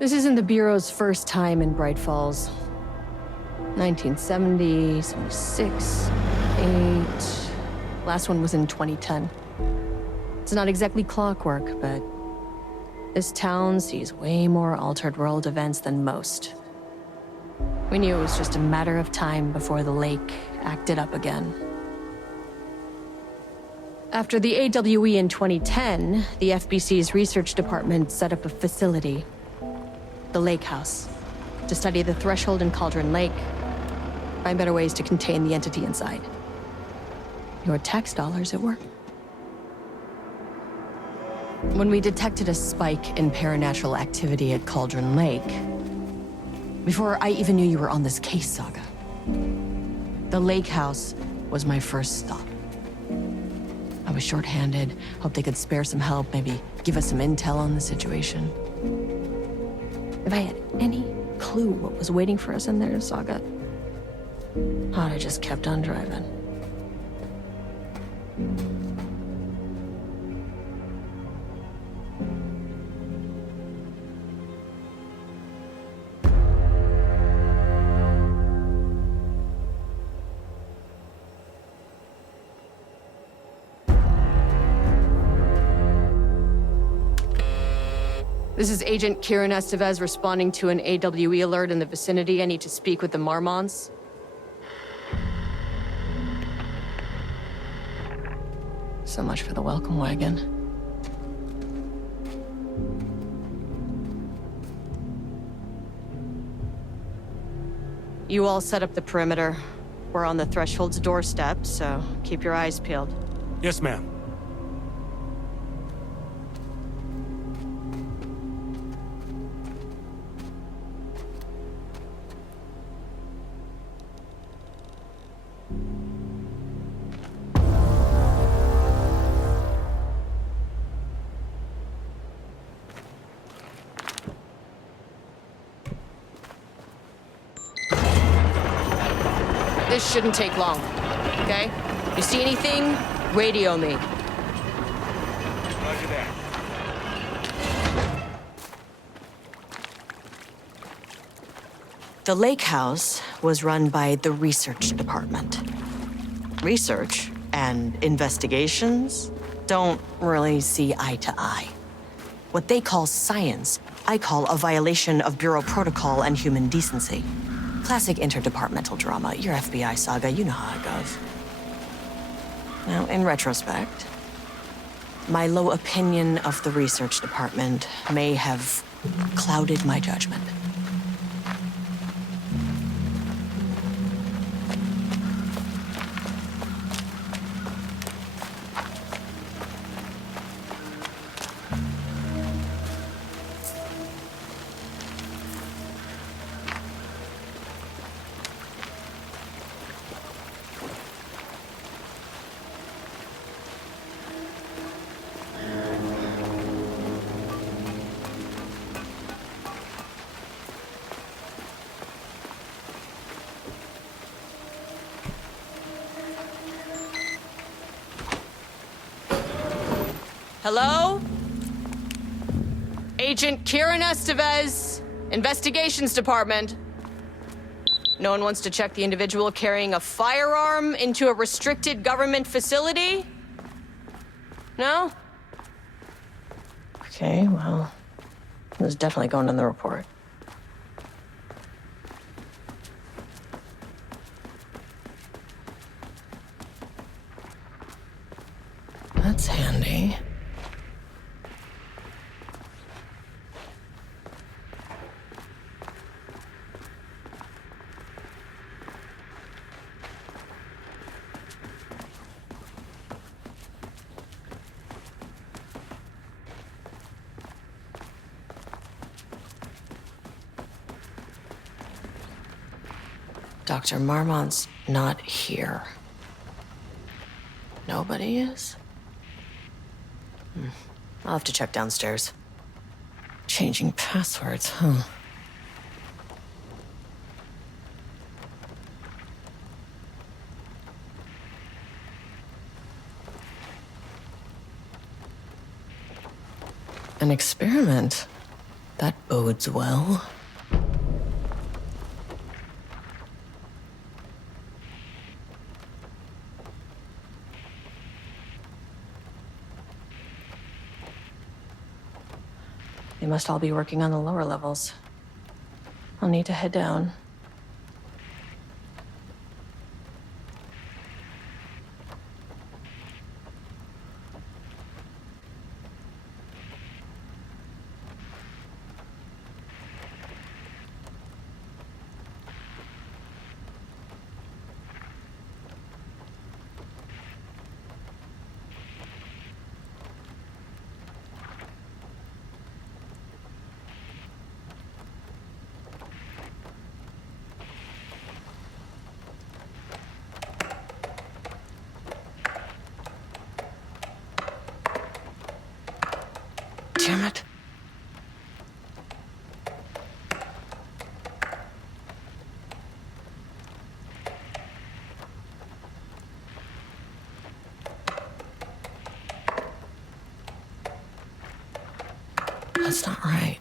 This isn't the Bureau's first time in Bright Falls. 1970, 76, 8... Last one was in 2010. It's not exactly clockwork, but this town sees way more altered world events than most. We knew it was just a matter of time before the lake acted up again. After the AWE in 2010, the FBC's research department set up a facility, the Lake House, to study the threshold in Cauldron Lake, find better ways to contain the entity inside. Your tax dollars at work. When we detected a spike in paranatural activity at Cauldron Lake, before I even knew you were on this case, Saga, the Lake House was my first stop. I was short-handed, hoped they could spare some help, maybe give us some intel on the situation. If I had any clue what was waiting for us in there, Saga, I'd have just kept on driving. This is Agent Kieran Estevez responding to an AWE alert in the vicinity. I need to speak with the Marmons. So much for the welcome wagon. You all set up the perimeter. We're on the Threshold's doorstep, so keep your eyes peeled. Yes, ma'am. This shouldn't take long, okay? You see anything, radio me. Roger that. The Lake House was run by the research department. Research and investigations don't really see eye to eye. What they call science, I call a violation of Bureau protocol and human decency. Classic interdepartmental drama. Your FBI saga, you know how it goes. Now, in retrospect, my low opinion of the research department may have clouded my judgment. Hello? Agent Kieran Estevez, Investigations Department. No one wants to check the individual carrying a firearm into a restricted government facility? No? Okay, well, it was definitely going in the report. That's handy. Dr. Marmont's not here. Nobody is? I'll have to check downstairs. Changing passwords, huh? An experiment? That bodes well. They must all be working on the lower levels. I'll need to head down. Damn it. That's not right.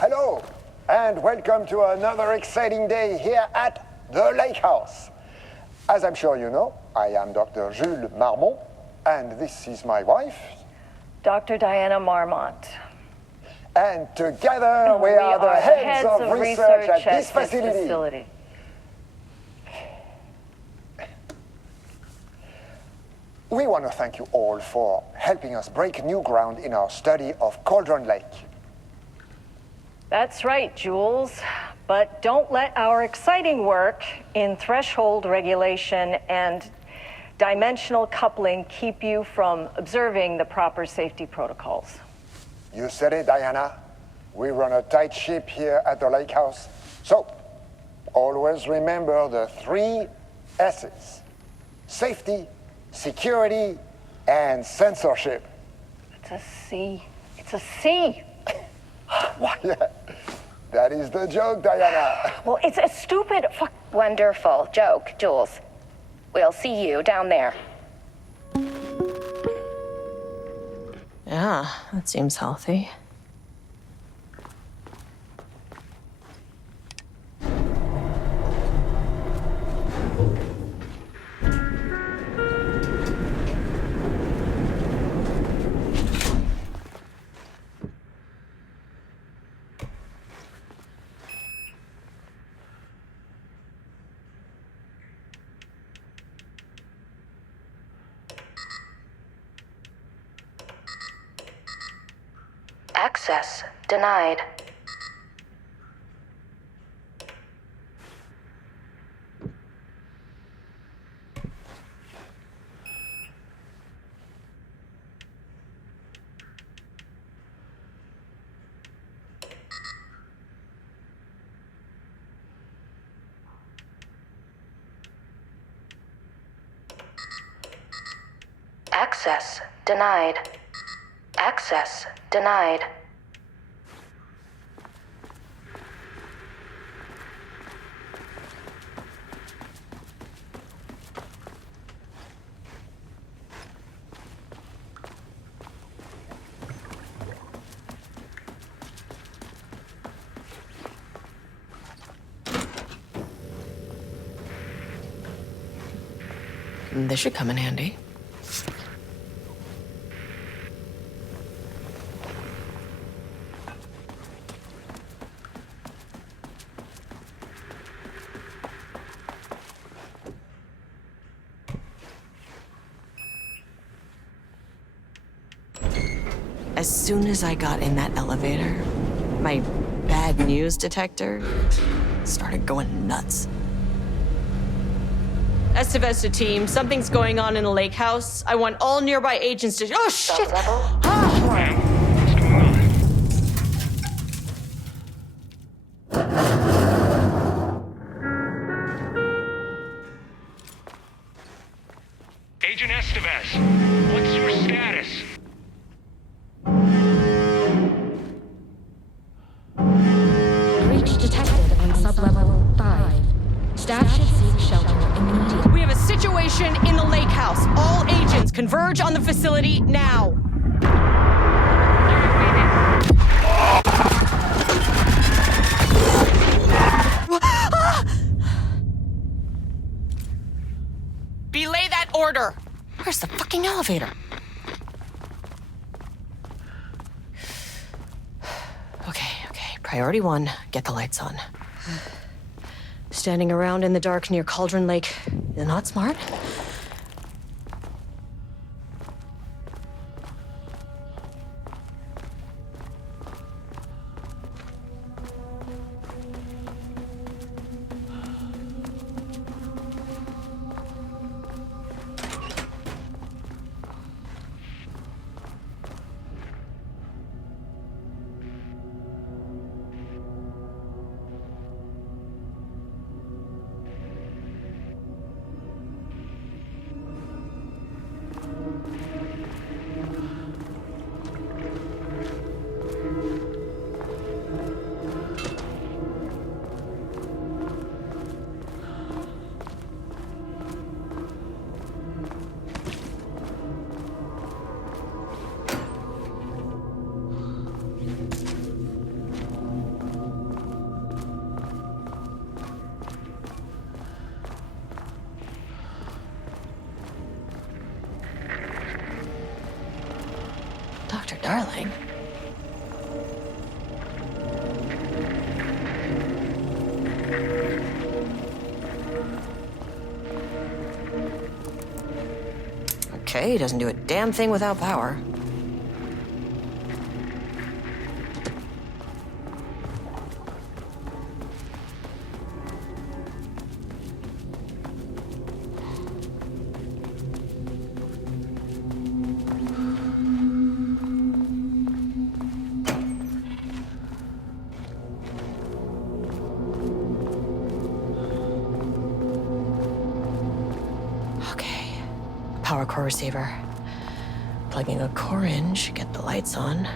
Hello, and welcome to another exciting day here at the Lake House. As I'm sure you know, I am Dr. Jules Marmont, and this is my wife, Dr. Diana Marmont. And together we are the heads of research at this facility. We want to thank you all for helping us break new ground in our study of Cauldron Lake. That's right, Jules. But don't let our exciting work in threshold regulation and dimensional coupling keep you from observing the proper safety protocols. You said it, Diana. We run a tight ship here at the Lake House. So, always remember the 3 S's. Safety, security, and censorship. It's a C. It's a C. Why, that is the joke, Diana. Well, it's a stupid Wonderful joke, Jules. We'll see you down there. Yeah, that seems healthy. Access denied. Access denied. Access denied. This should come in handy. As soon as I got in that elevator, my bad news detector started going nuts. Esteves team, something's going on in the lake house. I want all nearby agents to. Oh, shit! Agent Esteves, what's your status? Breach detected on sublevel 5. Staff should seek shelter immediately. We have a situation in the lake house. All agents converge on the facility now. Belay that order. Where's the fucking elevator? Okay. Priority 1, get the lights on. Standing around in the dark near Cauldron Lake is not smart. Dr. Darling. Okay, he doesn't do a damn thing without power. Power core receiver. Plugging a core in should get the lights on.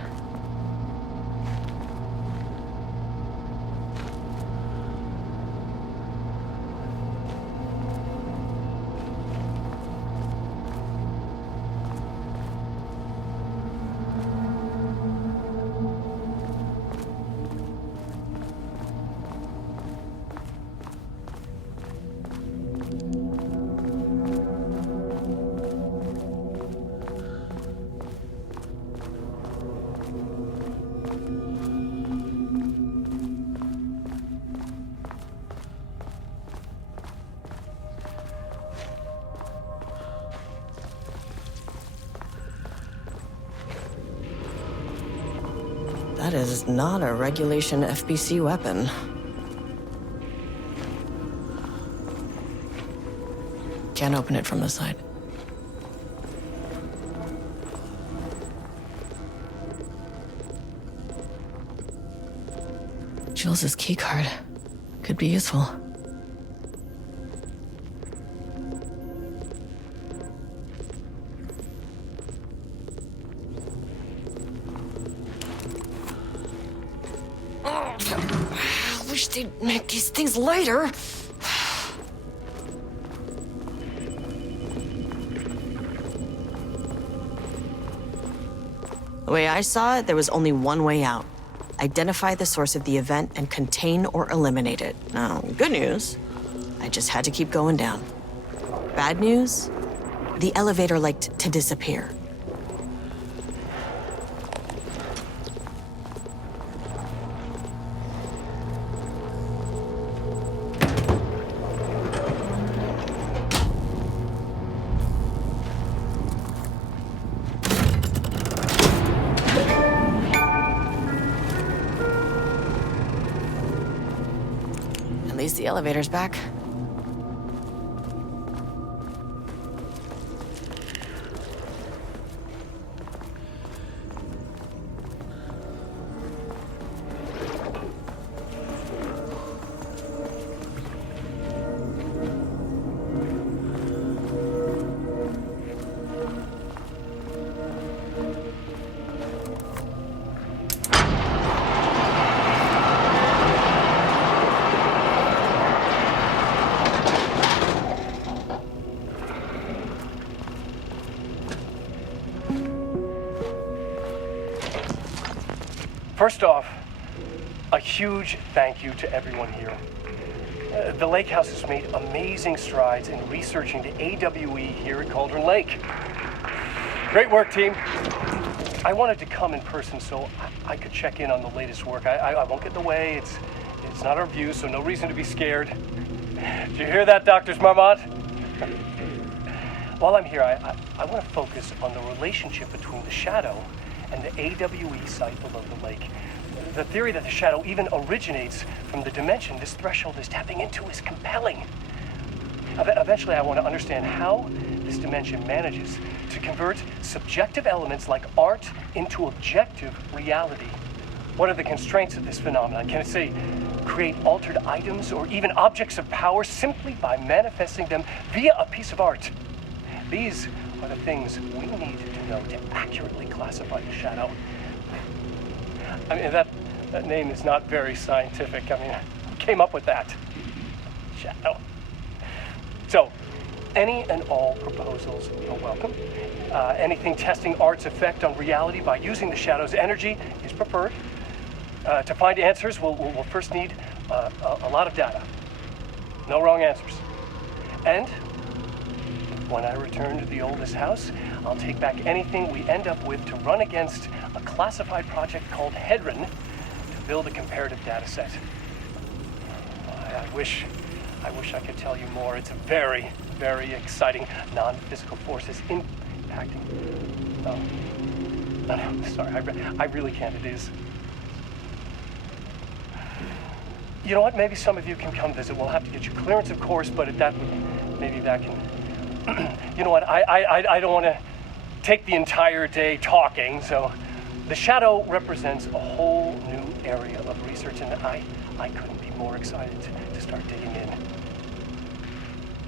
That is not a regulation FBC weapon. Can't open it from the side. Jules's keycard could be useful. Oh, I wish they'd make these things lighter. The way I saw it, there was only one way out. Identify the source of the event and contain or eliminate it. Now, good news, I just had to keep going down. Bad news, the elevator liked to disappear. At least the elevator's back. First off, a huge thank you to everyone here. The Lake House has made amazing strides in researching the AWE here at Cauldron Lake. Great work, team. I wanted to come in person so I could check in on the latest work. I won't get in the way. It's not our view, so no reason to be scared. Did you hear that, Dr. Marmot? While I'm here, I want to focus on the relationship between the shadow and the AWE site below the lake. The theory that the shadow even originates from the dimension this threshold is tapping into is compelling. Eventually, I want to understand how this dimension manages to convert subjective elements like art into objective reality. What are the constraints of this phenomenon? Can it, say, create altered items or even objects of power simply by manifesting them via a piece of art? These are the things we need to know to accurately classify the shadow. I mean, that name is not very scientific. I mean, who came up with that? Shadow. So, any and all proposals are welcome. Anything testing art's effect on reality by using the shadow's energy is preferred. To find answers, we'll first need a lot of data. No wrong answers. And when I return to the oldest house, I'll take back anything we end up with to run against a classified project called Hedron to build a comparative data set. I wish I could tell you more. It's a very, very exciting non-physical forces impacting. No, sorry, I really can't. It is. You know what? Maybe some of you can come visit. We'll have to get you clearance, of course, but maybe that can. You know what? I don't want to take the entire day talking. So, the shadow represents a whole new area of research, and I couldn't be more excited to start digging in.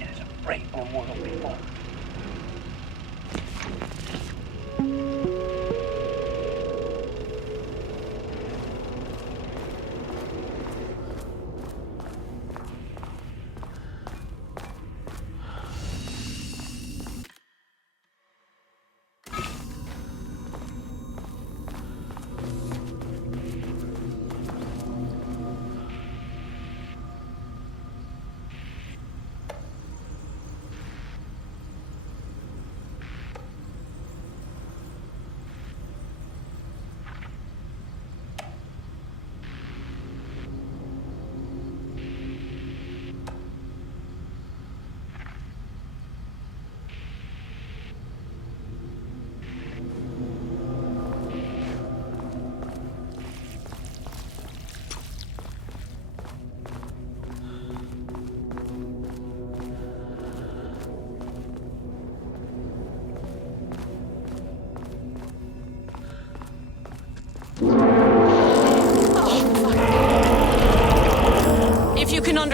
It is a great new world, people.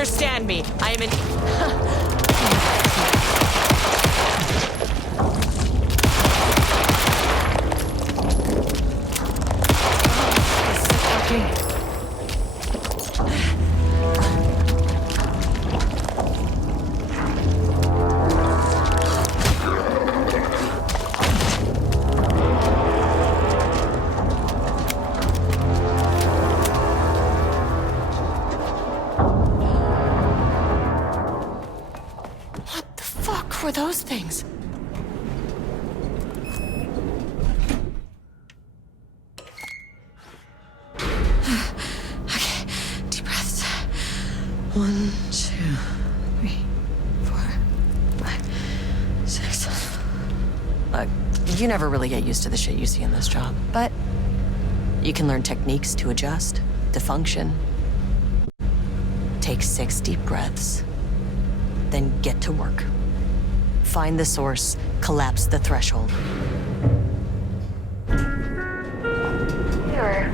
understand me, I am an... Were those things? Okay, deep breaths. 1, 2, 3, 4, 5, 6. Look, you never really get used to the shit you see in this job, but you can learn techniques to adjust, to function. Take 6 deep breaths, then get to work. Find the source, collapse the threshold. Sir,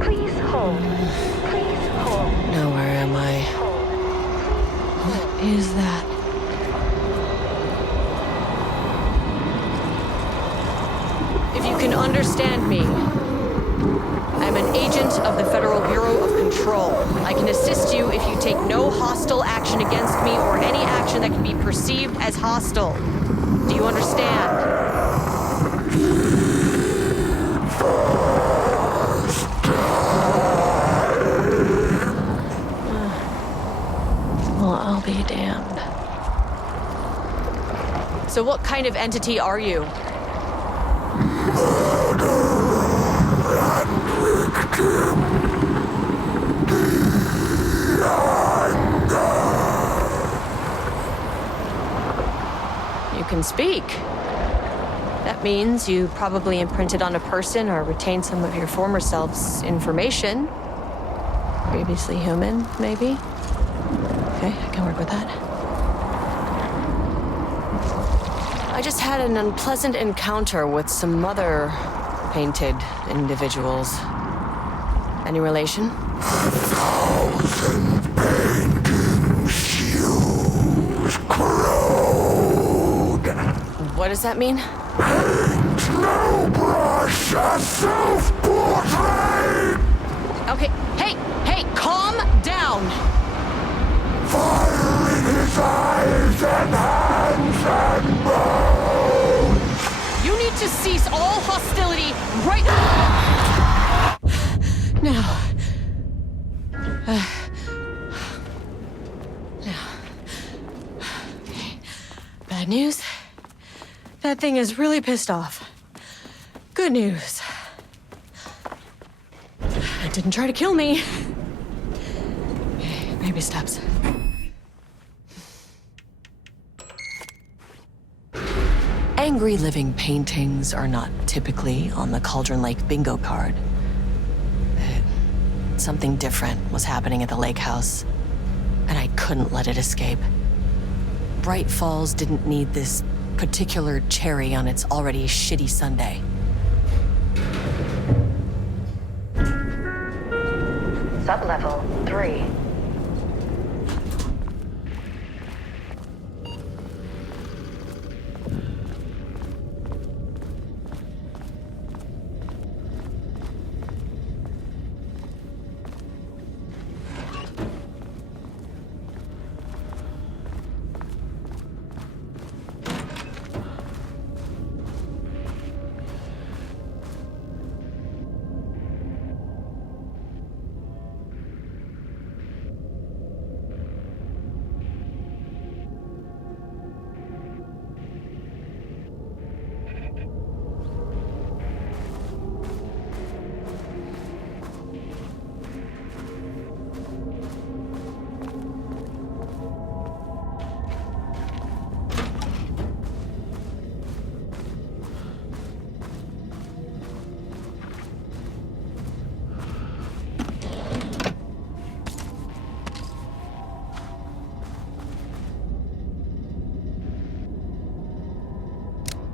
please hold. Please hold. Now where am I? What is that? If you can understand me, I'm an agent of the Federal Bureau of Control. I can assist you if you take no hostile action against me or any action that can be perceived as hostile. Do you understand? Well, I'll be damned. So what kind of entity are you? You can speak. That means you probably imprinted on a person or retained some of your former self's information. Previously human, maybe? Okay, I can work with that. I just had an unpleasant encounter with some other painted individuals. Any relation? 1,000 paintings used corrode. What does that mean? Paint no brush, a self-portrait. Okay, hey, calm down. Fire in his eyes and hands and bones. You need to cease all hostility right now. Okay. Bad news. That thing is really pissed off. Good news. It didn't try to kill me. Okay, baby steps. Angry living paintings are not typically on the Cauldron Lake bingo card. Something different was happening at the lake house, and I couldn't let it escape. Bright Falls didn't need this particular cherry on its already shitty sundae. Sublevel 3.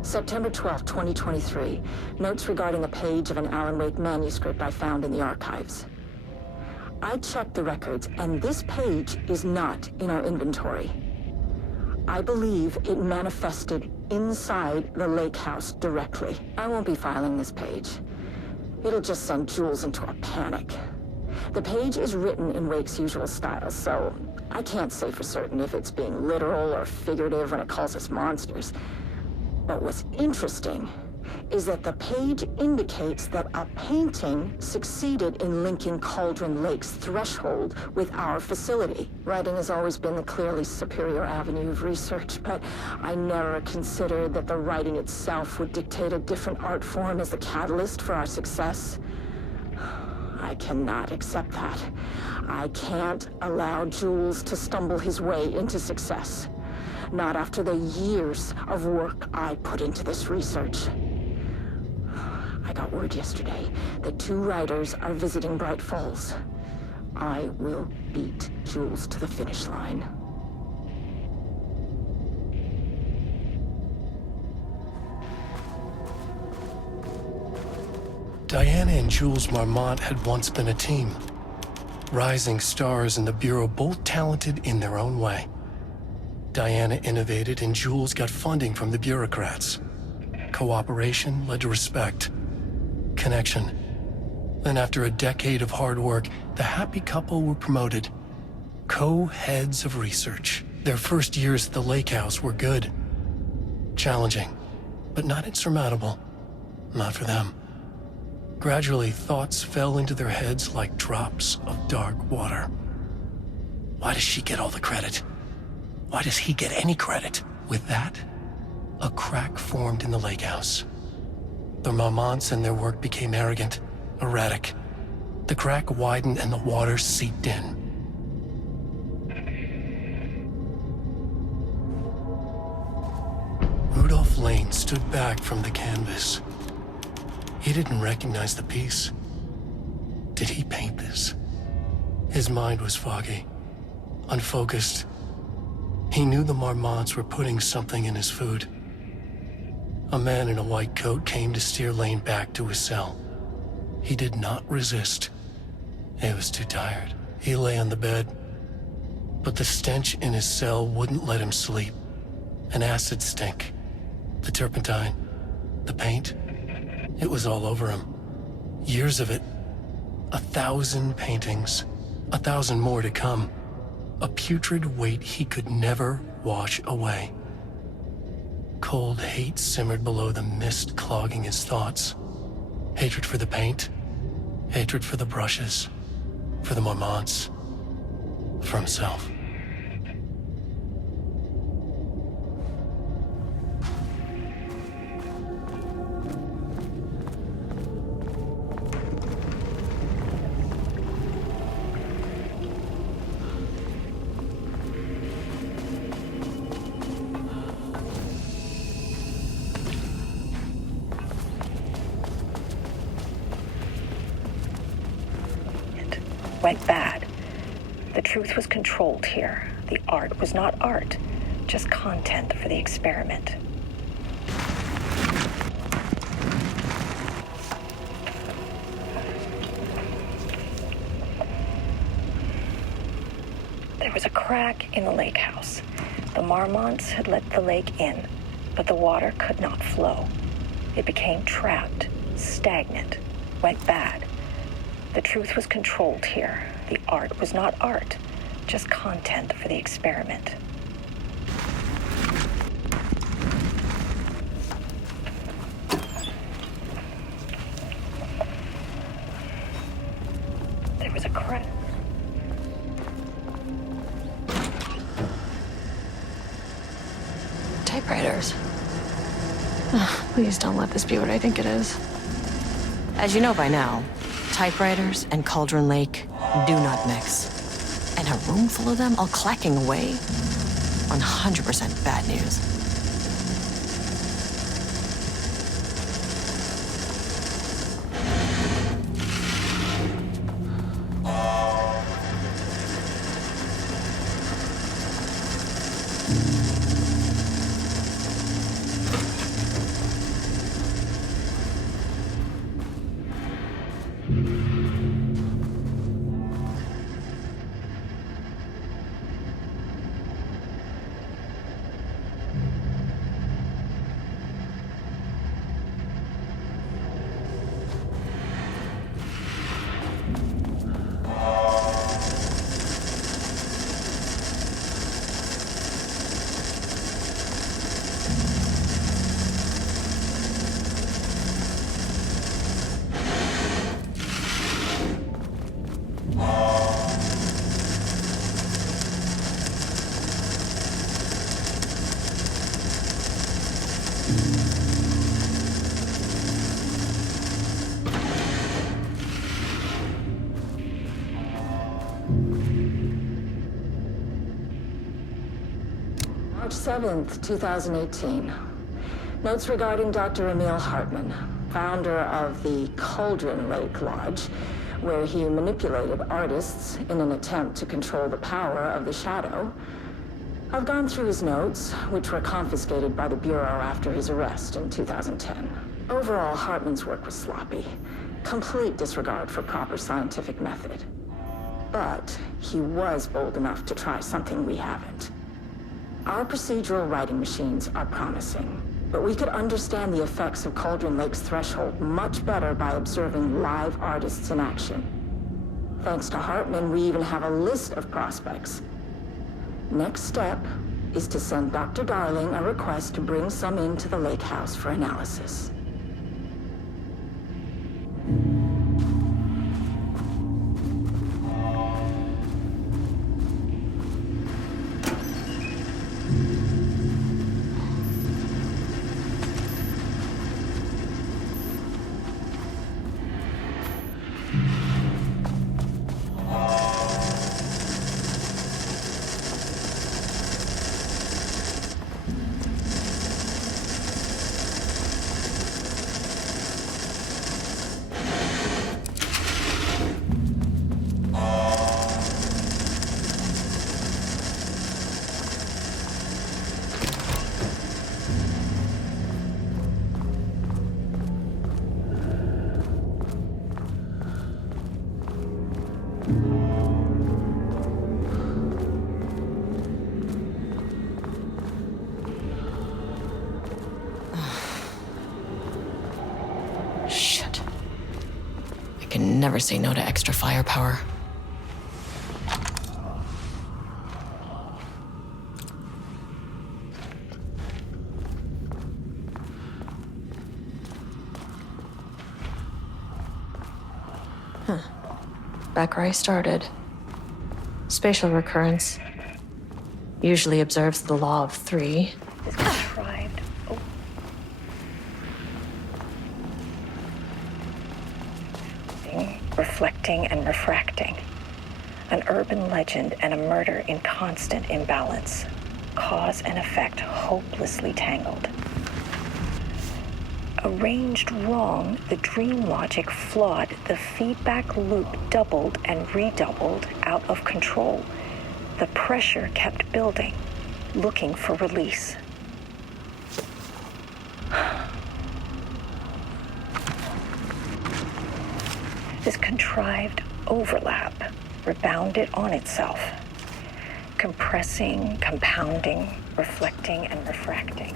September 12, 2023. Notes regarding a page of an Alan Wake manuscript I found in the archives. I checked the records, and this page is not in our inventory. I believe it manifested inside the lake house directly. I won't be filing this page. It'll just send Jules into a panic. The page is written in Wake's usual style, so I can't say for certain if it's being literal or figurative when it calls us monsters. But what's interesting is that the page indicates that a painting succeeded in linking Cauldron Lake's threshold with our facility. Writing has always been the clearly superior avenue of research, but I never considered that the writing itself would dictate a different art form as the catalyst for our success. I cannot accept that. I can't allow Jules to stumble his way into success. Not after the years of work I put into this research. I got word yesterday that 2 writers are visiting Bright Falls. I will beat Jules to the finish line. Diana and Jules Marmont had once been a team. Rising stars in the Bureau, both talented in their own way. Diana innovated and Jules got funding from the bureaucrats. Cooperation led to respect. Connection. Then after a decade of hard work, the happy couple were promoted. Co-heads of research. Their first years at the lake house were good. Challenging, but not insurmountable. Not for them. Gradually, thoughts fell into their heads like drops of dark water. Why does she get all the credit? Why does he get any credit? With that, a crack formed in the lake house. The Marmonts and their work became arrogant, erratic. The crack widened and the water seeped in. Rudolph Lane stood back from the canvas. He didn't recognize the piece. Did he paint this? His mind was foggy, unfocused. He knew the Marmonts were putting something in his food. A man in a white coat came to steer Lane back to his cell. He did not resist. He was too tired. He lay on the bed, but the stench in his cell wouldn't let him sleep. An acid stink. The turpentine. The paint. It was all over him. Years of it. 1,000 paintings. 1,000 more to come. A putrid weight he could never wash away. Cold hate simmered below the mist clogging his thoughts. Hatred for the paint. Hatred for the brushes. For the Marmonts. For himself. Went bad. The truth was controlled here. The art was not art, just content for the experiment. There was a crack in the lake house. The Marmonts had let the lake in, but the water could not flow. It became trapped, stagnant, went bad. The truth was controlled here. The art was not art, just content for the experiment. There was a crack. Typewriters. Please don't let this be what I think it is. As you know by now, typewriters and Cauldron Lake do not mix. And a room full of them all clacking away? 100% bad news. March 7th, 2018. Notes regarding Dr. Emil Hartman, founder of the Cauldron Lake Lodge, where he manipulated artists in an attempt to control the power of the shadow. I've gone through his notes, which were confiscated by the Bureau after his arrest in 2010. Overall, Hartman's work was sloppy. Complete disregard for proper scientific method. But he was bold enough to try something we haven't. Our procedural writing machines are promising, but we could understand the effects of Cauldron Lake's threshold much better by observing live artists in action. Thanks to Hartman, we even have a list of prospects. Next step is to send Dr. Darling a request to bring some into the lake house for analysis. Shit. I can never say no to extra firepower. Back where I started. Spatial recurrence usually observes the law of 3. Is contrived. Oh. Reflecting and refracting. An urban legend and a murder in constant imbalance. Cause and effect hopelessly tangled. Arranged wrong, the dream logic flawed, the feedback loop doubled and redoubled out of control. The pressure kept building, looking for release. This contrived overlap rebounded on itself, compressing, compounding, reflecting, and refracting.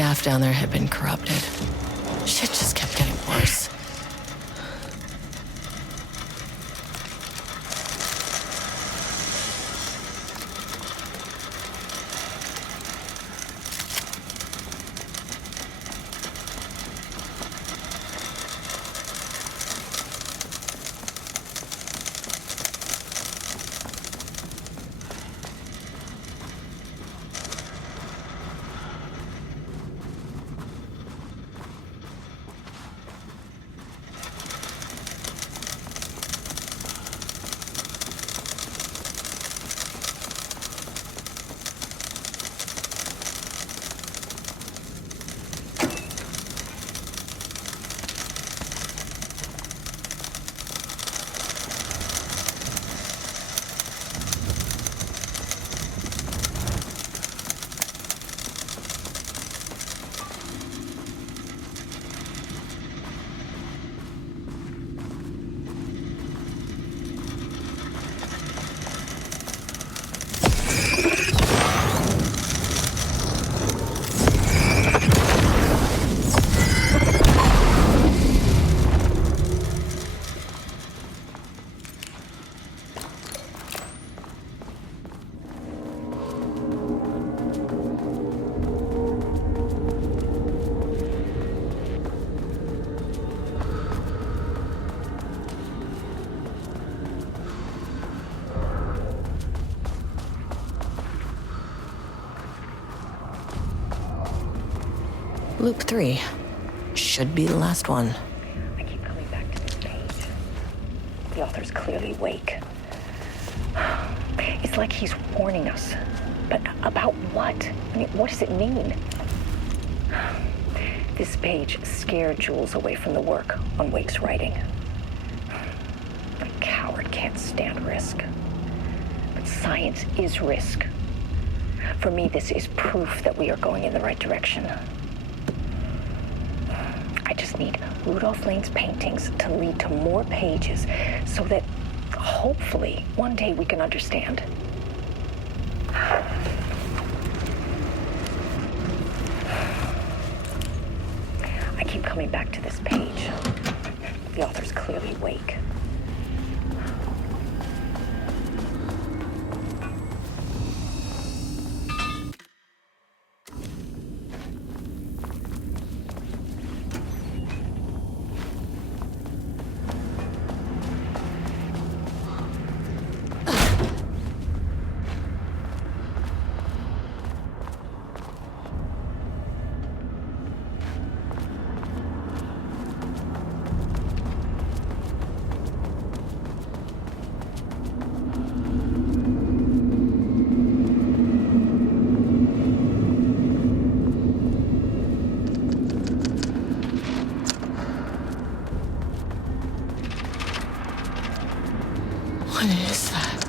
staff down there had been corrupted. Shit just kept getting worse. Loop 3. Should be the last one. I keep coming back to this page. The author's clearly awake. It's like he's warning us. But about what? I mean, what does it mean? This page scared Jules away from the work on Wake's writing. A coward can't stand risk. But science is risk. For me, this is proof that we are going in the right direction. I just need Rudolph Lane's paintings to lead to more pages so that hopefully one day we can understand. I keep coming back to this page. The author's clearly awake. What is that?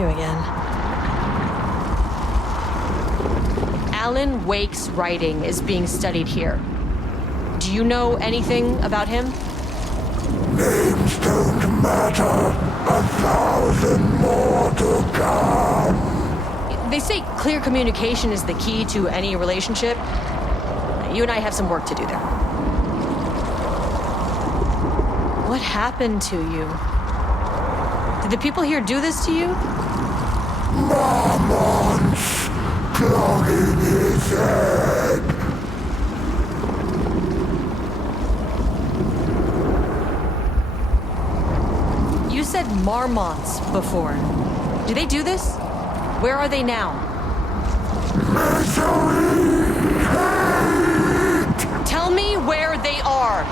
You again. Alan Wake's writing is being studied here. Do you know anything about him? Names don't matter. 1,000 more to come. They say clear communication is the key to any relationship. You and I have some work to do there. What happened to you? Did the people here do this to you? Marmots clogging his head. You said marmots before. Do they do this? Where are they now? Misery, hate. Tell me where they are.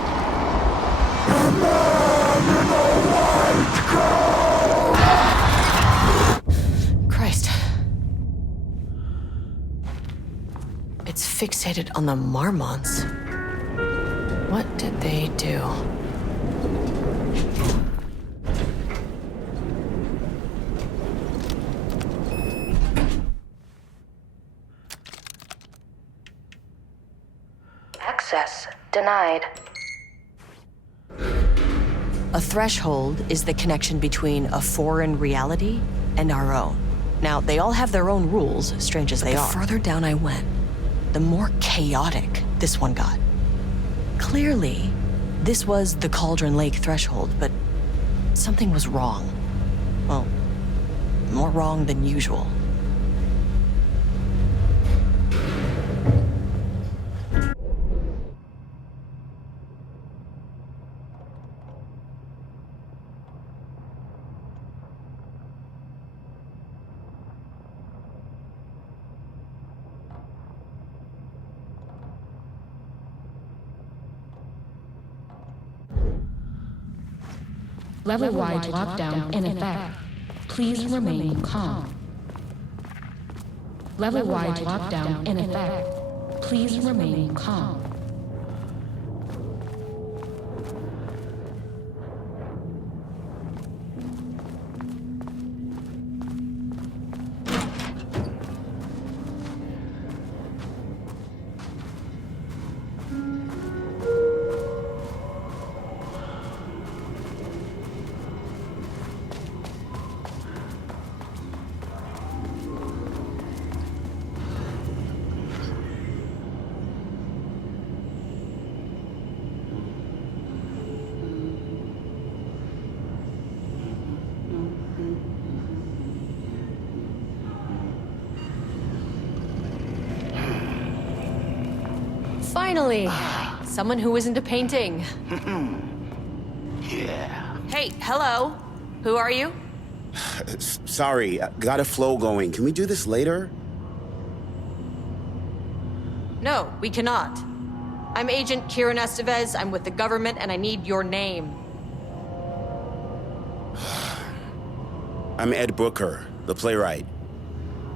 The man in the white coat. Christ. It's fixated on the marmots. What did they do? Access denied. A threshold is the connection between a foreign reality and our own. Now, they all have their own rules, strange as they are. The further down I went, the more chaotic this one got. Clearly, this was the Cauldron Lake threshold, but something was wrong. Well, more wrong than usual. Level-wide lockdown in effect. Please remain calm. Level-wide lockdown in effect. Please remain calm. Finally, someone who isn't a painting. Yeah. Hey, hello. Who are you? Sorry, got a flow going. Can we do this later? No, we cannot. I'm Agent Kieran Estevez. I'm with the government, and I need your name. I'm Ed Brooker, the playwright.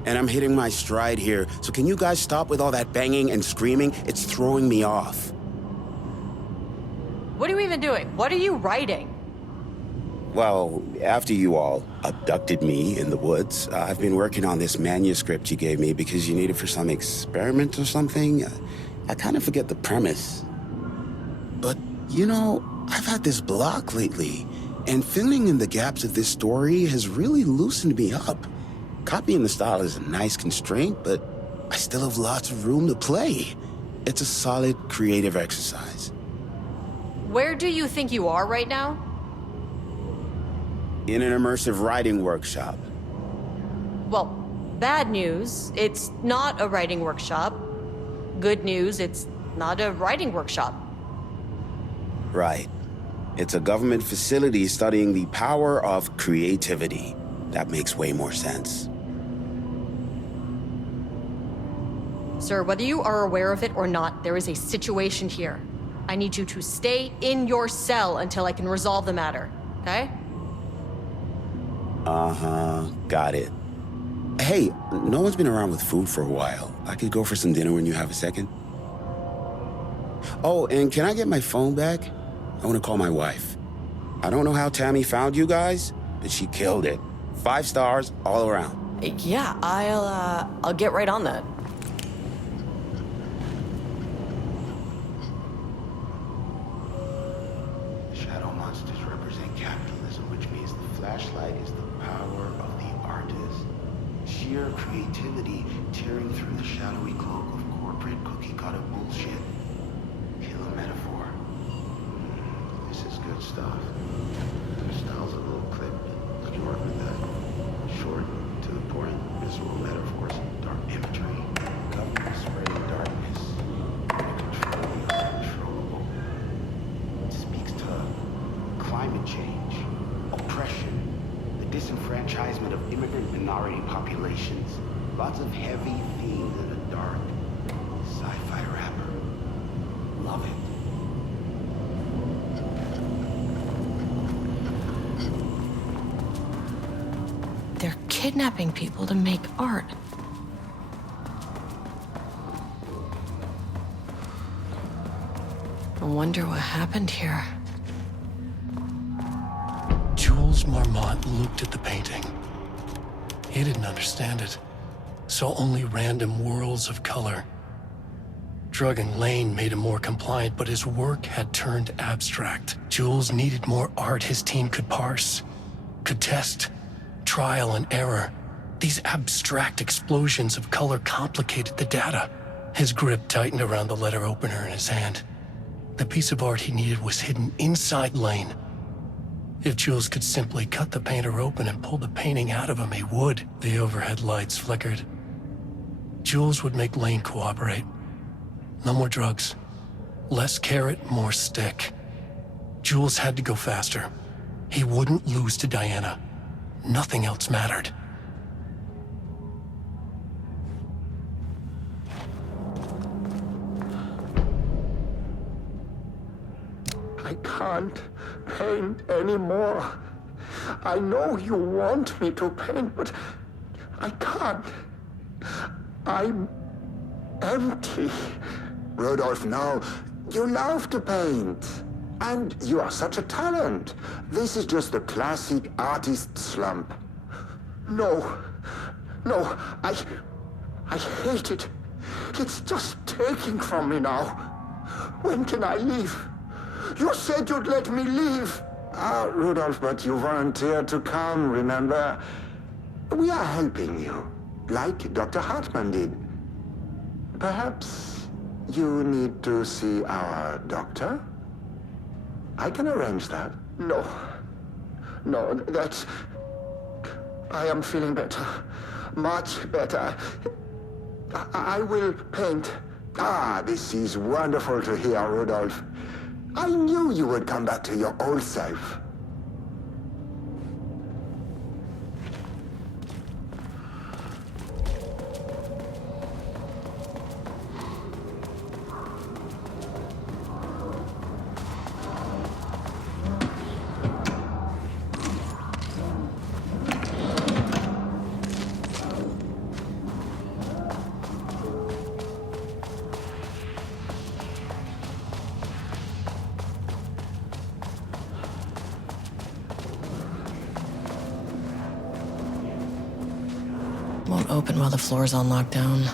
And I'm hitting my stride here, so can you guys stop with all that banging and screaming? It's throwing me off. What are you even doing? What are you writing? Well, after you all abducted me in the woods, I've been working on this manuscript you gave me because you need it for some experiment or something. I kind of forget the premise. But, you know, I've had this block lately, and filling in the gaps of this story has really loosened me up. Copying the style is a nice constraint, but I still have lots of room to play. It's a solid creative exercise. Where do you think you are right now? In an immersive writing workshop. Well, bad news, it's not a writing workshop. Good news, it's not a writing workshop. Right. It's a government facility studying the power of creativity. That makes way more sense. Sir, whether you are aware of it or not, there is a situation here. I need you to stay in your cell until I can resolve the matter, okay? Uh-huh, got it. Hey, no one's been around with food for a while. I could go for some dinner when you have a second. Oh, and can I get my phone back? I want to call my wife. I don't know how Tammy found you guys, but she killed it. 5 stars all around. Yeah, I'll get right on that. Shadow monsters represent capitalism, which means the flashlight is the power of the artist. Sheer creativity tearing through the shadowy cloak of corporate cookie-cutter bullshit. Killer metaphor. This is good stuff. Your style's a little clipped. You can work with that. Short, to the point, visceral metaphors, dark imagery, government spreading darkness, and controlling the uncontrollable. It speaks to climate change, oppression, the disenfranchisement of immigrant minority populations. Lots of heavy themes in a dark sci-fi wrapper. Love it. They're kidnapping people to make art. I wonder what happened here. Jules Marmont looked at the painting. He didn't understand it, saw only random whirls of color. Drugging Lane made him more compliant, but his work had turned abstract. Jules needed more art his team could parse, could test. Trial and error. These abstract explosions of color complicated the data. His grip tightened around the letter opener in his hand. The piece of art he needed was hidden inside Lane. If Jules could simply cut the painter open and pull the painting out of him, he would. The overhead lights flickered. Jules would make Lane cooperate. No more drugs. Less carrot, more stick. Jules had to go faster. He wouldn't lose to Diana. Nothing else mattered. I can't paint anymore. I know you want me to paint, but I can't. I'm empty. Rudolph, no. You love to paint. And you are such a talent. This is just the classic artist slump. No. I hate it. It's just taking from me now. When can I leave? You said you'd let me leave. Rudolph, but you volunteered to come, remember? We are helping you, like Dr. Hartman did. Perhaps you need to see our doctor? I can arrange that. No, that's... I am feeling better. Much better. I will paint. This is wonderful to hear, Rudolph. I knew you would come back to your old self. Won't open while the floor's on lockdown.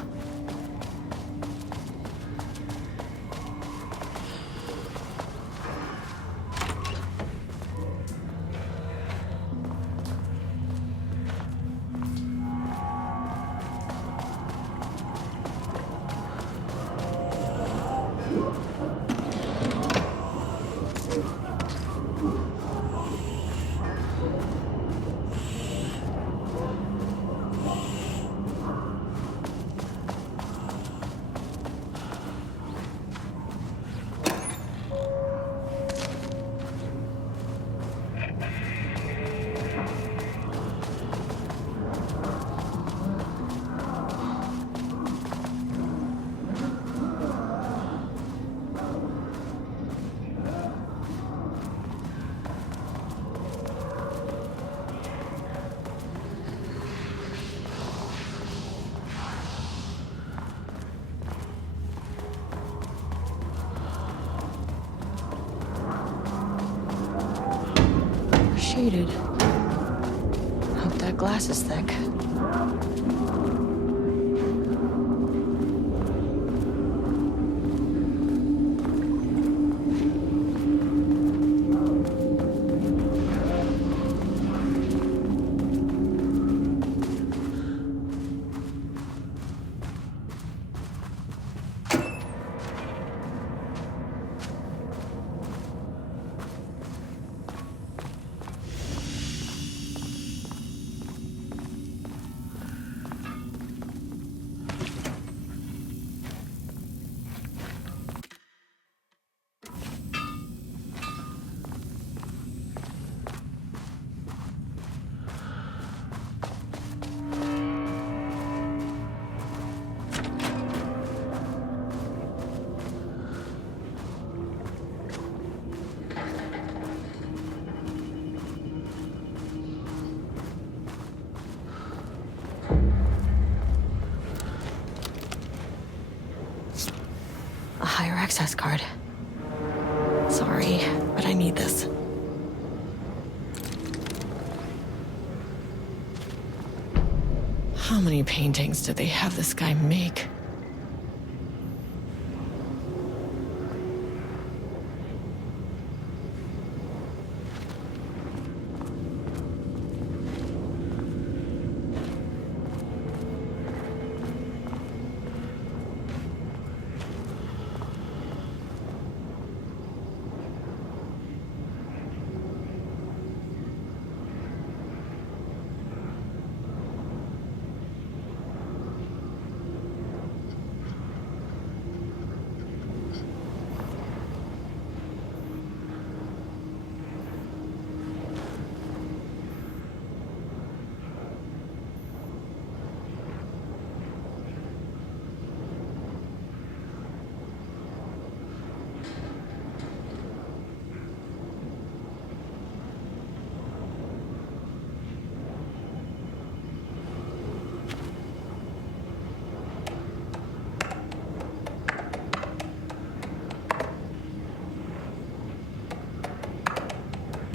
Shaded. Hope that glass is thick. A higher access card. Sorry, but I need this. How many paintings did they have this guy make?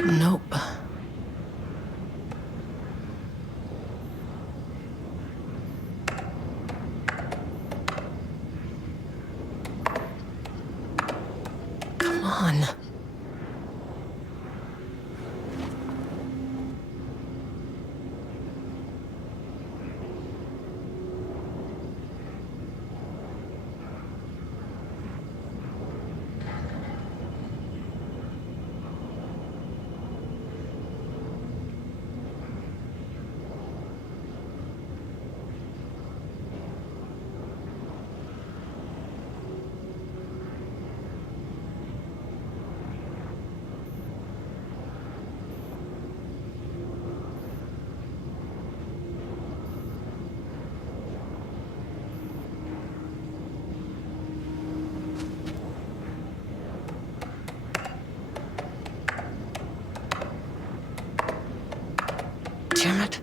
Nope. Come on. Damn it.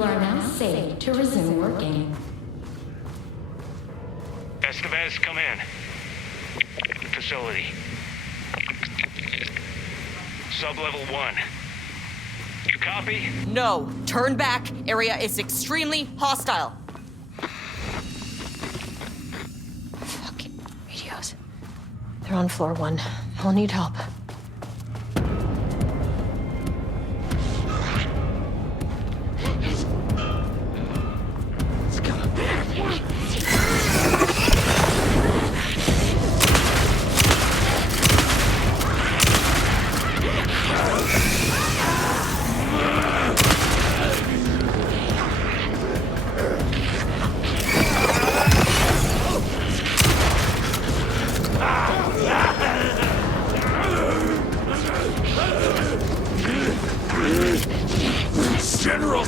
You are now safe to resume working. Estevez, come in. Facility. Sub-level 1. You copy? No. Turn back. Area is extremely hostile. Fucking radios. They're on floor 1. I'll need help. General!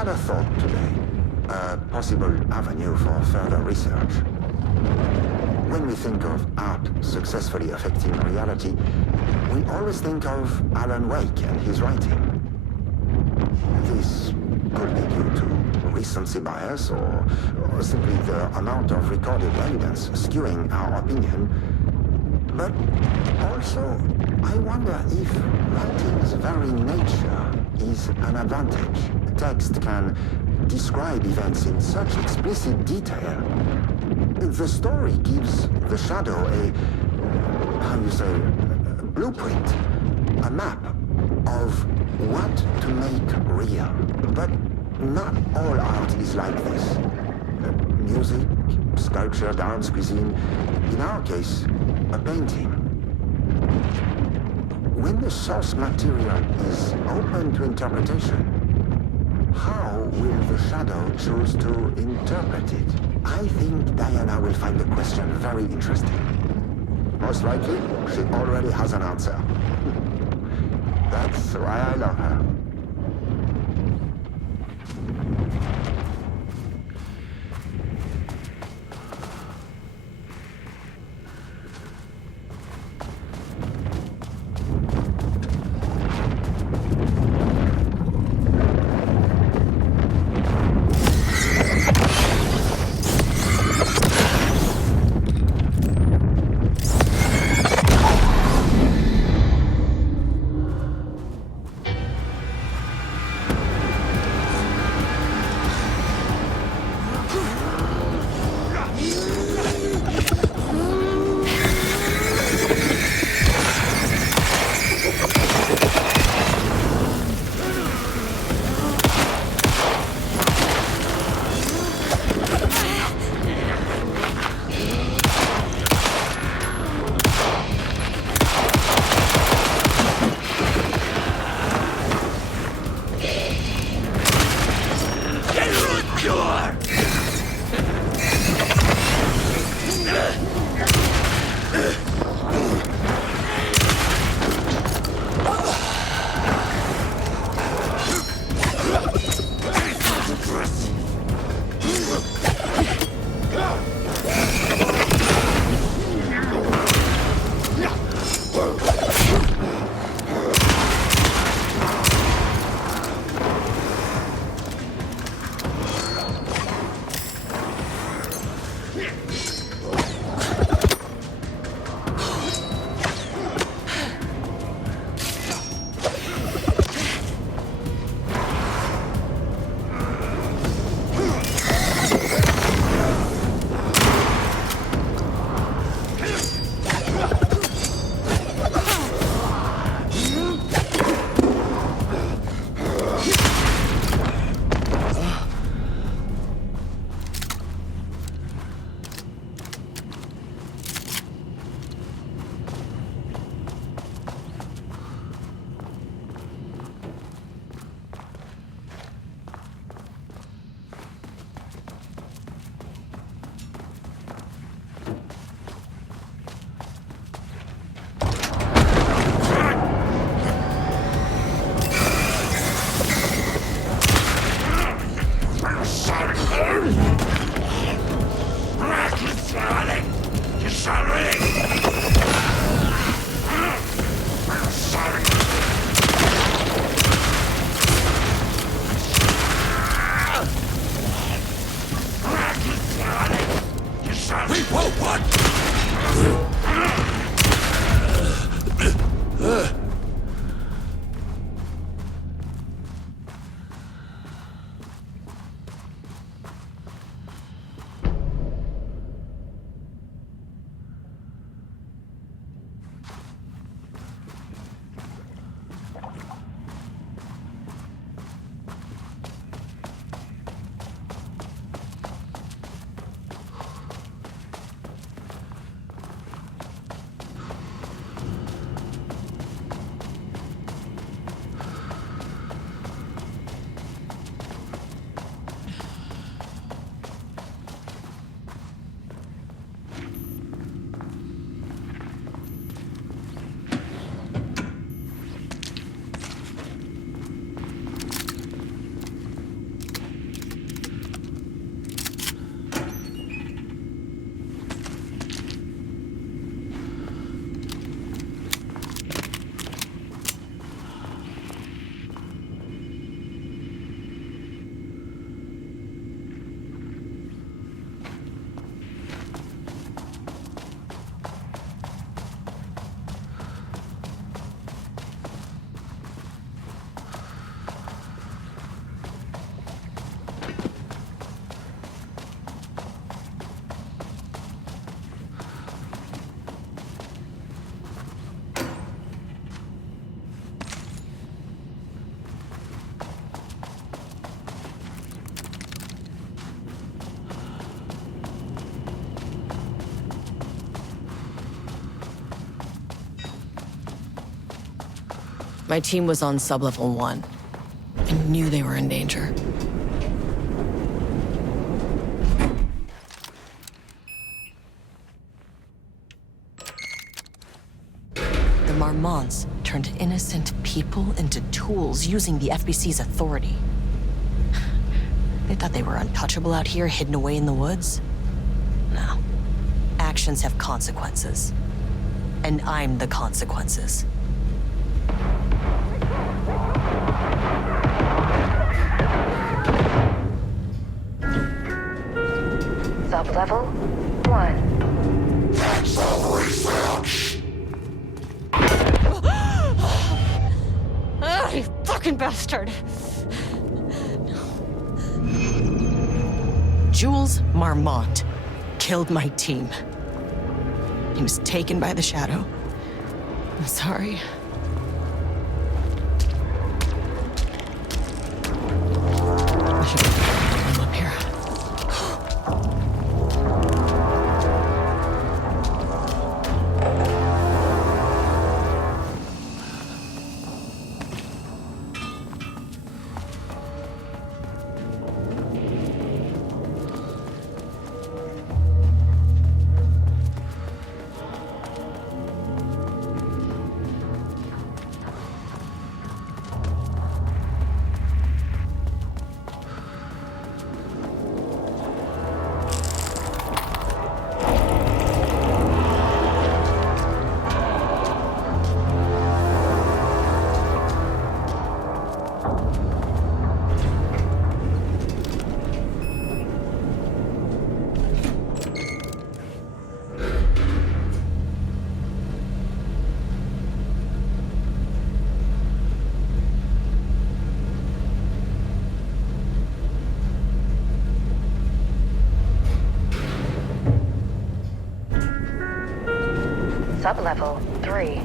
Had a thought today. A possible avenue for further research. When we think of art successfully affecting reality, we always think of Alan Wake and his writing. This could be due to recency bias or simply the amount of recorded evidence skewing our opinion. But also, I wonder if writing's very nature is an advantage. Text can describe events in such explicit detail. The story gives the shadow a blueprint, a map of what to make real. But not all art is like this. Music, sculpture, dance, cuisine, in our case, a painting. When the source material is open to interpretation, how will the shadow choose to interpret it? I think Diana will find the question very interesting. Most likely, she already has an answer. That's why I love her. My team was on sublevel 1. I knew they were in danger. The Marmonts turned innocent people into tools using the FBC's authority. They thought they were untouchable out here, hidden away in the woods? No. Actions have consequences. And I'm the consequences. Sublevel 1. That's all research. Ah, you fucking bastard! Jules Marmont killed my team. He was taken by the Shadow. I'm sorry. I should have him up here. Sublevel 3.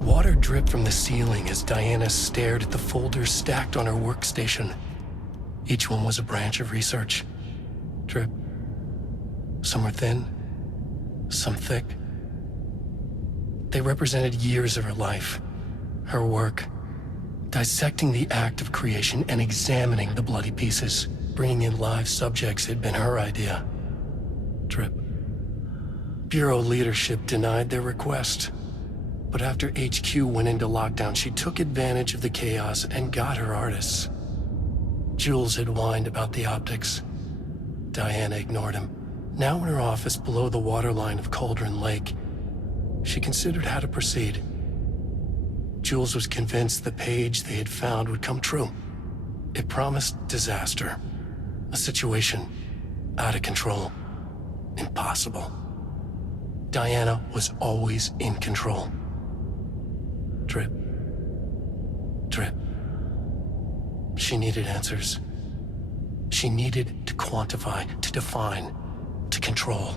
Water dripped from the ceiling as Diana stared at the folders stacked on her workstation. Each one was a branch of research. Drip. Some were thin, some thick. They represented years of her life, her work, dissecting the act of creation and examining the bloody pieces. Bringing in live subjects had been her idea. Drip. Bureau leadership denied their request. But after HQ went into lockdown, she took advantage of the chaos and got her artists. Jules had whined about the optics. Diana ignored him. Now in her office below the waterline of Cauldron Lake, she considered how to proceed. Jules was convinced the page they had found would come true. It promised disaster. A situation out of control. Impossible. Diana was always in control. Drip. Drip. She needed answers. She needed to quantify, to define, to control.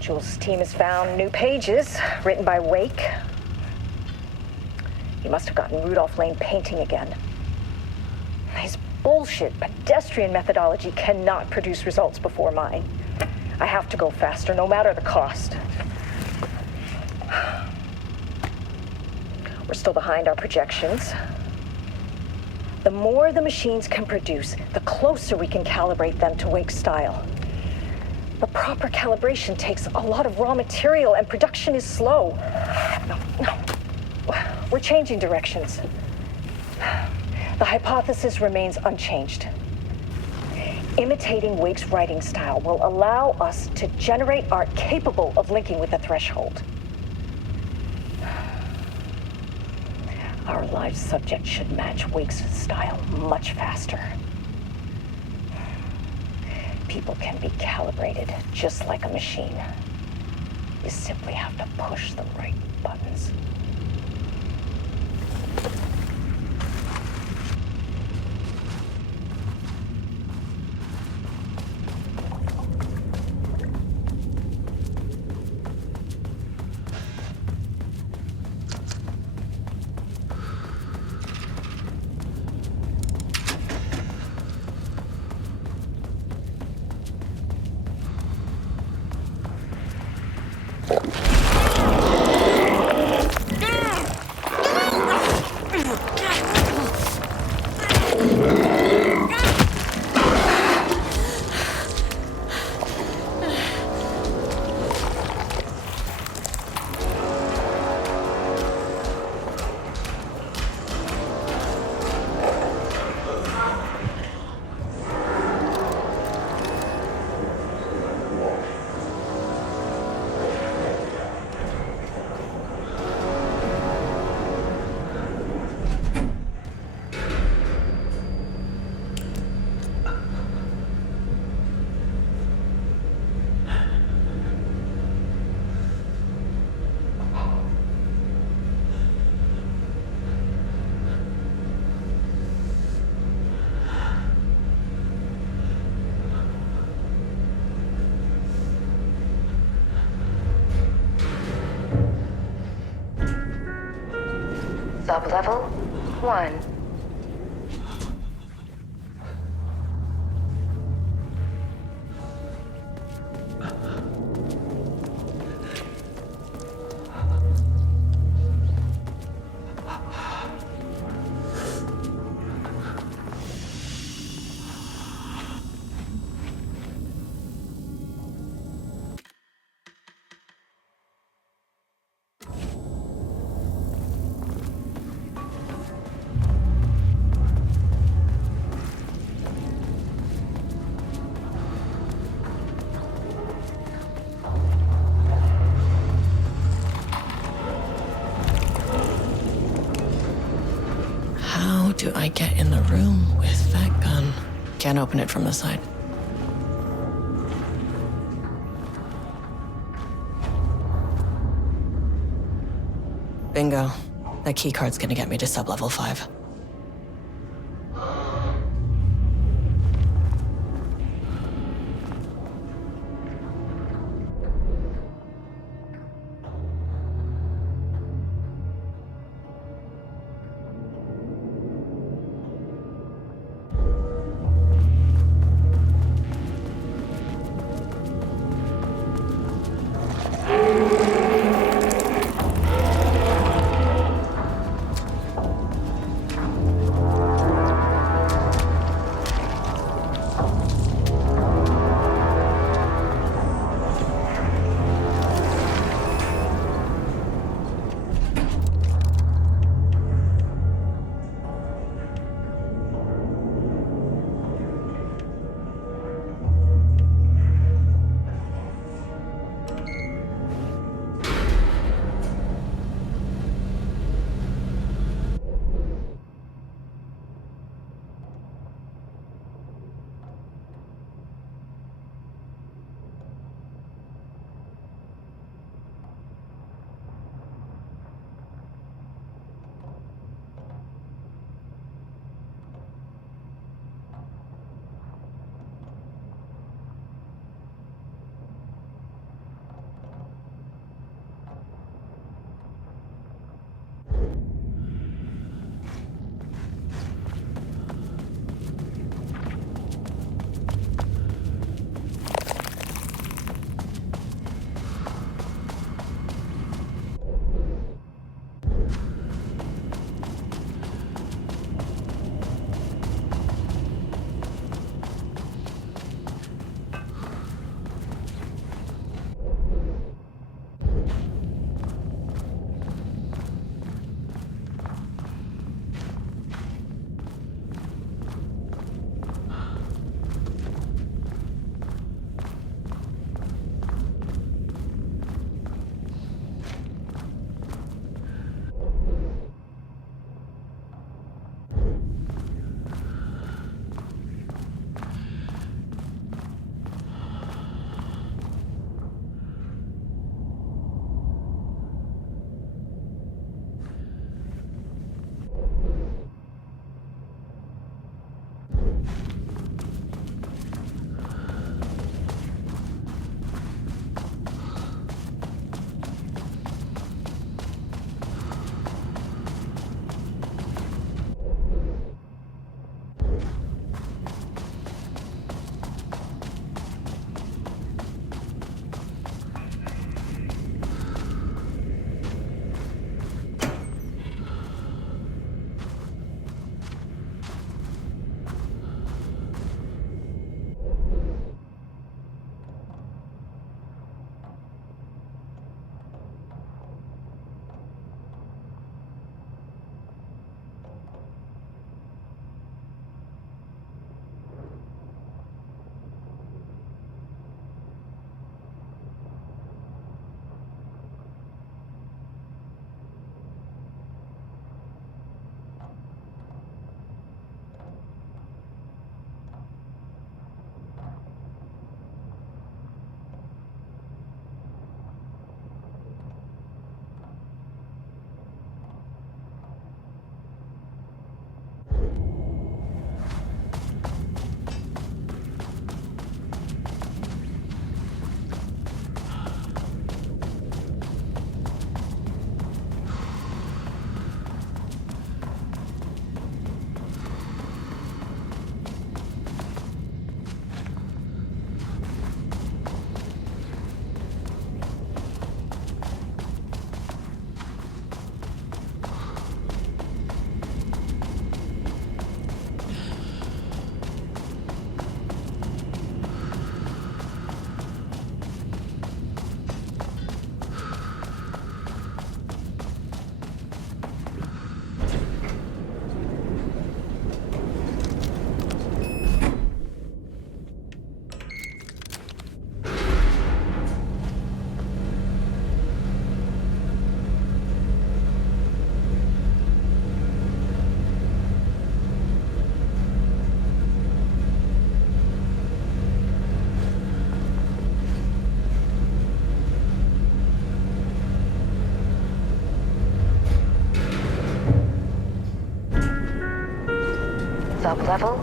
Jules' team has found new pages written by Wake. He must have gotten Rudolph Lane painting again. His bullshit pedestrian methodology cannot produce results before mine. I have to go faster, no matter the cost. We're still behind our projections. The more the machines can produce, the closer we can calibrate them to Wake's style. But proper calibration takes a lot of raw material, and production is slow. No. We're changing directions. The hypothesis remains unchanged. Imitating Wake's writing style will allow us to generate art capable of linking with the threshold. Our live subject should match Wake's style much faster. People can be calibrated just like a machine. You simply have to push the right buttons. Sublevel 1. How do I get in the room with that gun? Can't open it from the side. Bingo. That keycard's gonna get me to sublevel 5. Sublevel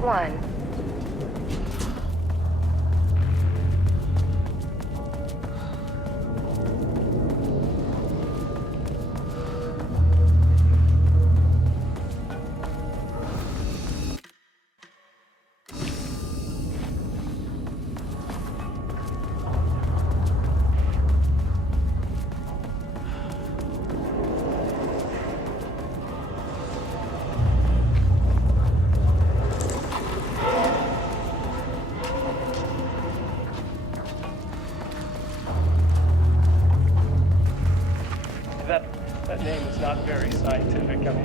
1. That name is not very scientific. I mean,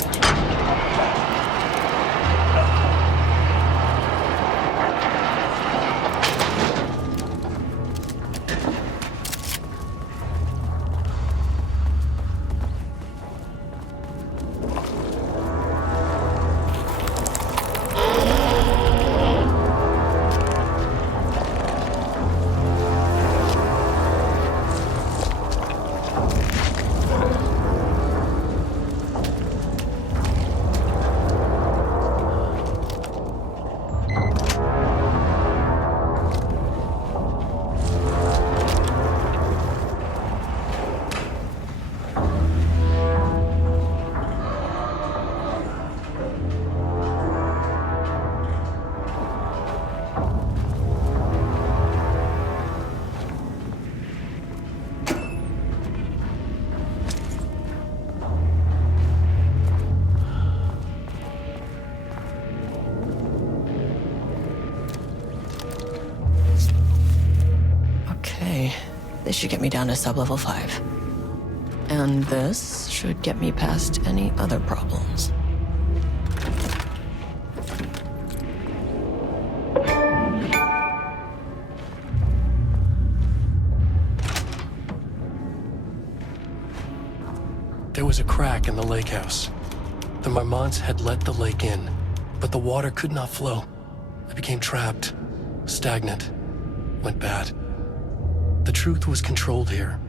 Okay, this should get me down to sublevel 5. And this should get me past any other problems. there was a crack in the lake house. The Marmonts had let the lake in, but the water could not flow. It became trapped, stagnant, went bad. The truth was controlled here.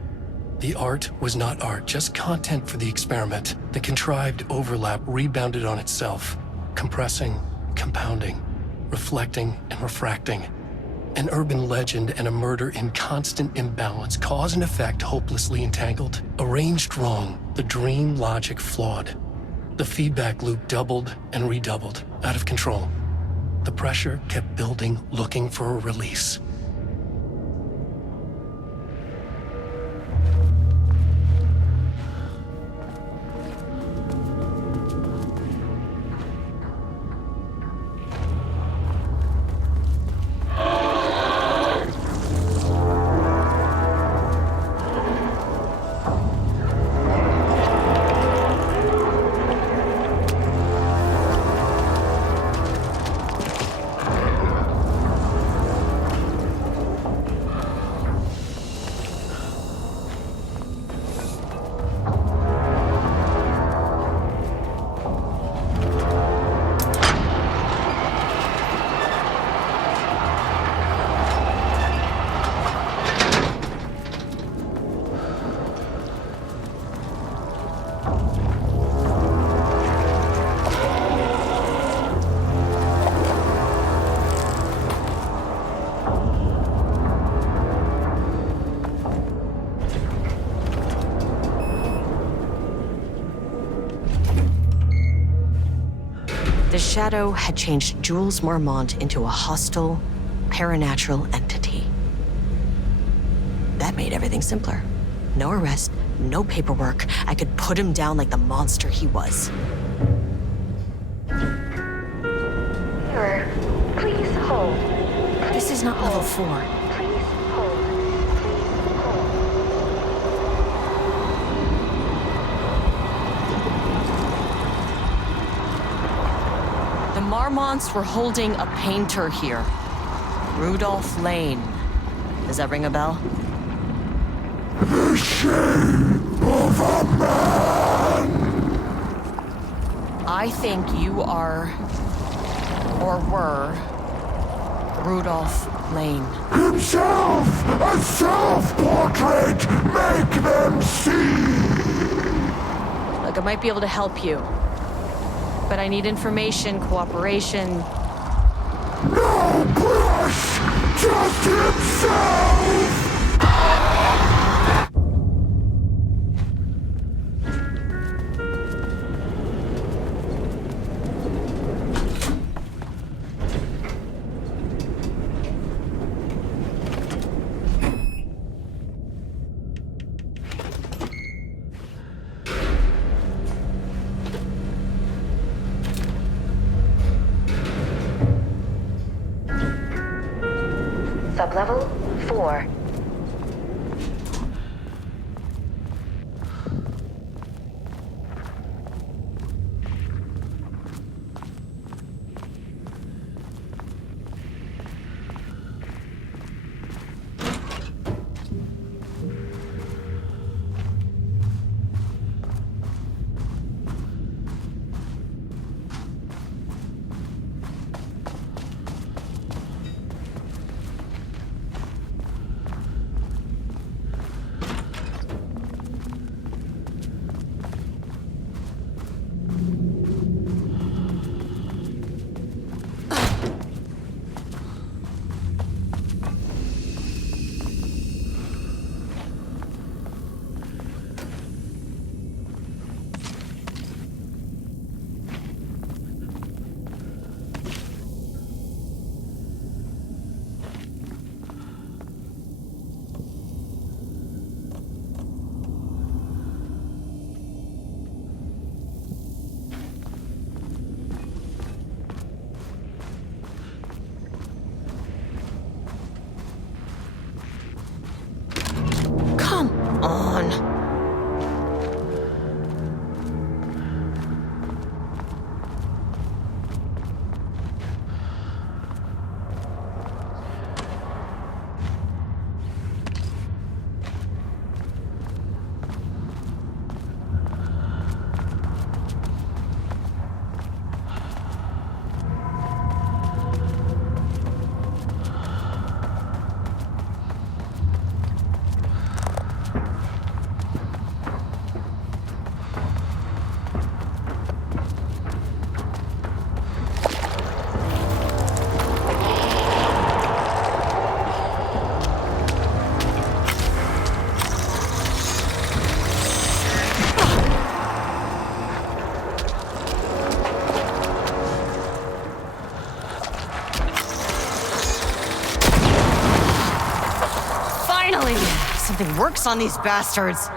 The art was not art, just content for the experiment. The contrived overlap rebounded on itself, compressing, compounding, reflecting and refracting. An urban legend and a murder in constant imbalance, cause and effect hopelessly entangled. Arranged wrong, the dream logic flawed. The feedback loop doubled and redoubled, out of control. The pressure kept building, looking for a release. The Shadow had changed Jules Marmont into a hostile, paranatural entity. That made everything simpler. No arrest, no paperwork. I could put him down like the monster he was. Sir, please hold. This is not level 4. Please hold. Please hold. The Marmonts were holding a painter here. Rudolph Lane. Does that ring a bell? The shape of a man! I think you are, or were, Rudolph Lane. Himself! A self-portrait! Make them see! Look, I might be able to help you. But I need information, cooperation. No push! Just himself! Sublevel 4. Something works on these bastards.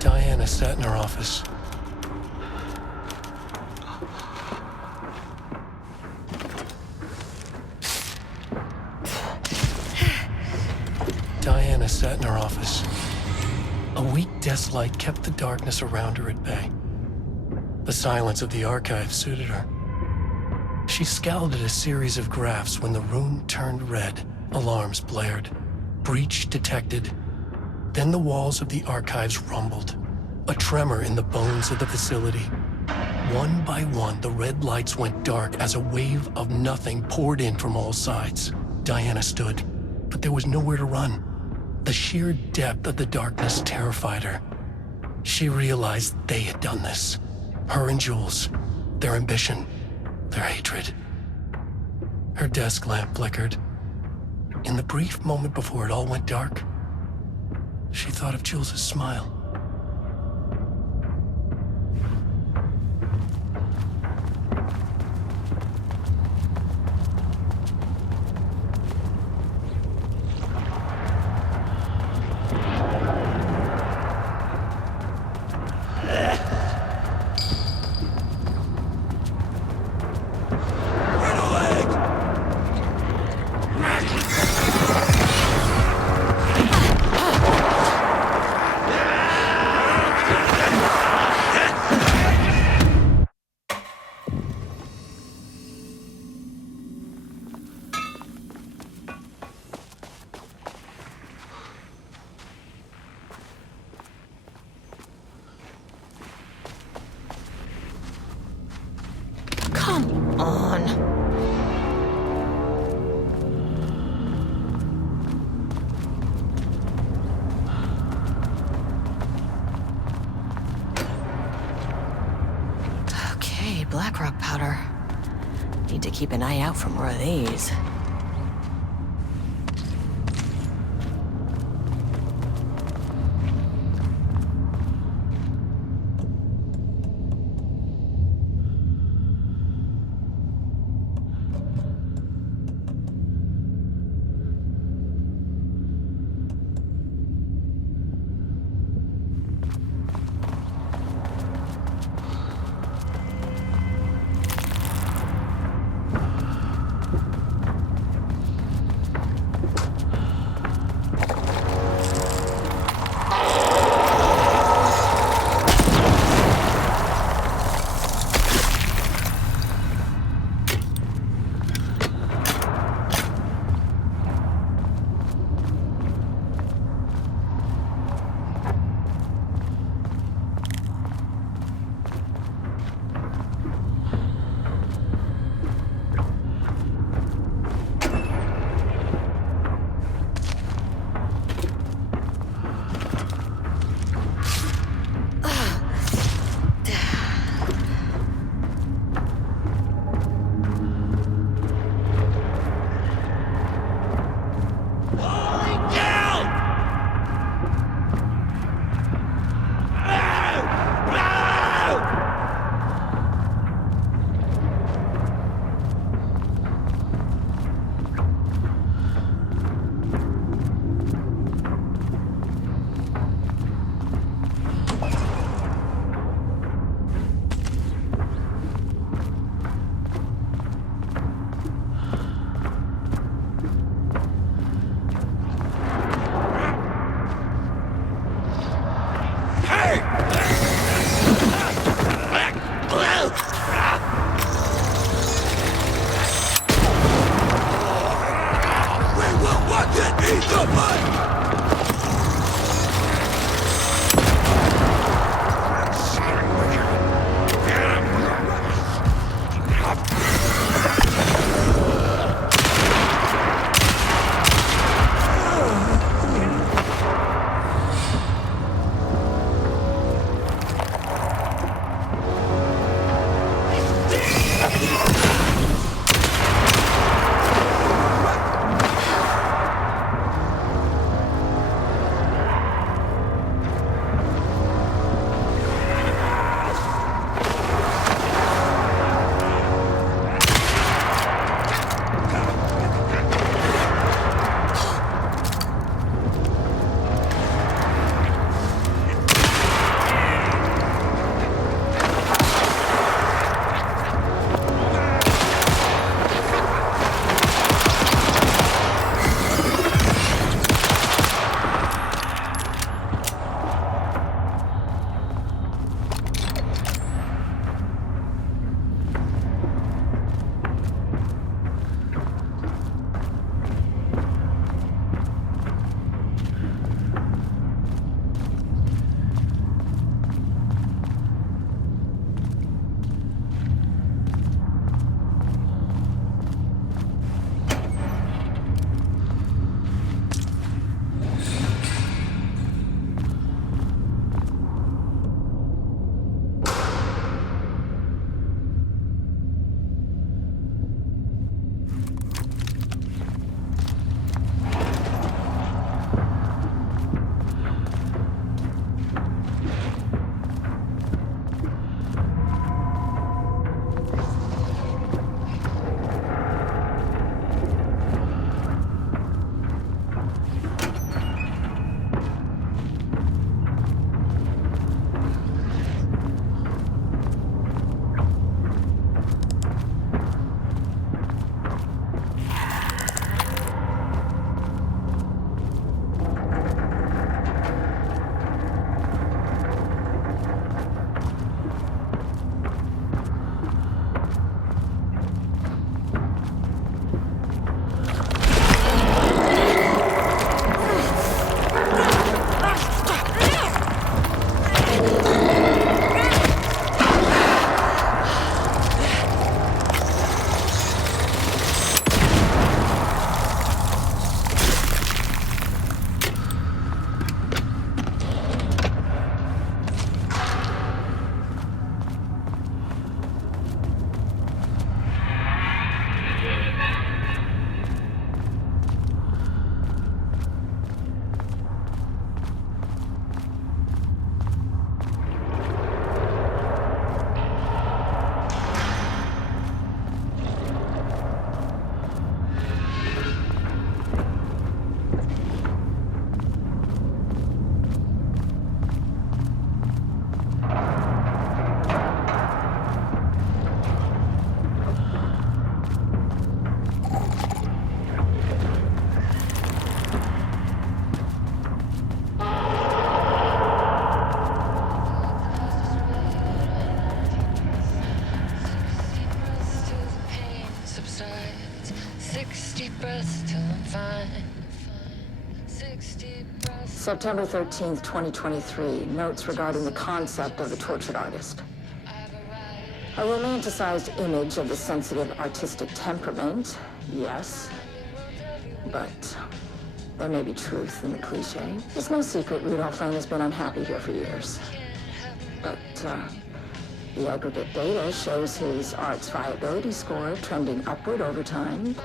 Diana sat in her office. Diana sat in her office. A weak desk light kept the darkness around her at bay. The silence of the archive suited her. She scowled at a series of graphs when the room turned red. Alarms blared. Breach detected. Then the walls of the archives rumbled. A tremor in the bones of the facility. One by one, the red lights went dark as a wave of nothing poured in from all sides. Diana stood, but there was nowhere to run. The sheer depth of the darkness terrified her. She realized they had done this. Her and Jules, their ambition, their hatred. Her desk lamp flickered. In the brief moment before it all went dark, she thought of Jules' smile. on. Okay, black rock powder. Need to keep an eye out for more of these. 60 breaths till I'm fine. 60 breaths. September 13th, 2023. Notes regarding the concept of the tortured artist. A romanticized image of the sensitive artistic temperament, yes. But there may be truth in the cliche. It's no secret Rudolph Lane has been unhappy here for years. But, the aggregate data shows his art's viability score trending upward over time.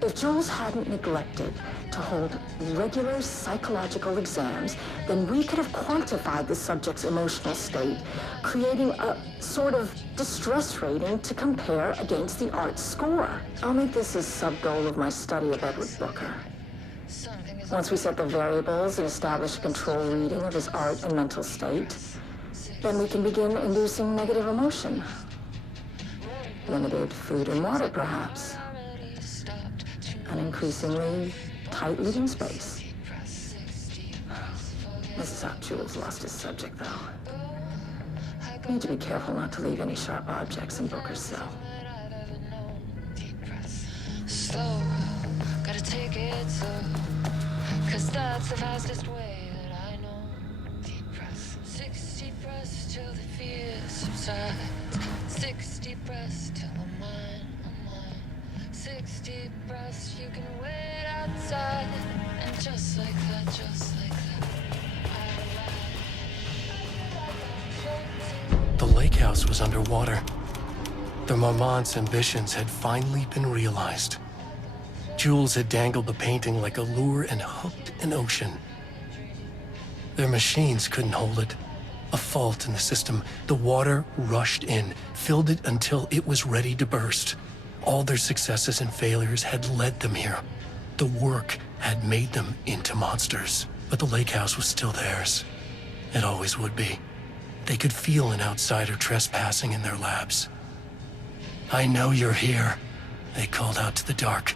If Jules hadn't neglected to hold regular psychological exams, then we could have quantified the subject's emotional state, creating a sort of distress rating to compare against the art's score. I'll make this a sub-goal of my study of Edward Booker. Once we set the variables and establish a control reading of his art and mental state, then we can begin inducing negative emotion. Limited food and water, perhaps. An increasingly tight living space. This is how Jules lost his subject, though. Need to be careful not to leave any sharp objects in Booker's cell. Slow, gotta take it slow, 'cause that's the fastest way that I know. Deep breaths, 60 breaths till the fear subsides. 60 breaths till I'm mine, I'm mine. 60 breaths, you can wait outside, and just like that, The lake house was underwater. The Marmont's ambitions had finally been realized. Jules had dangled the painting like a lure and hooked an ocean. Their machines couldn't hold it. A fault in the system. The water rushed in, filled it until it was ready to burst. All their successes and failures had led them here. The work had made them into monsters. But the lake house was still theirs. It always would be. They could feel an outsider trespassing in their labs. "I know you're here," they called out to the dark.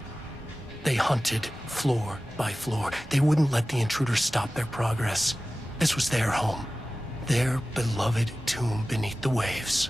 They hunted floor by floor. They wouldn't let the intruders stop their progress. This was their home, their beloved tomb beneath the waves.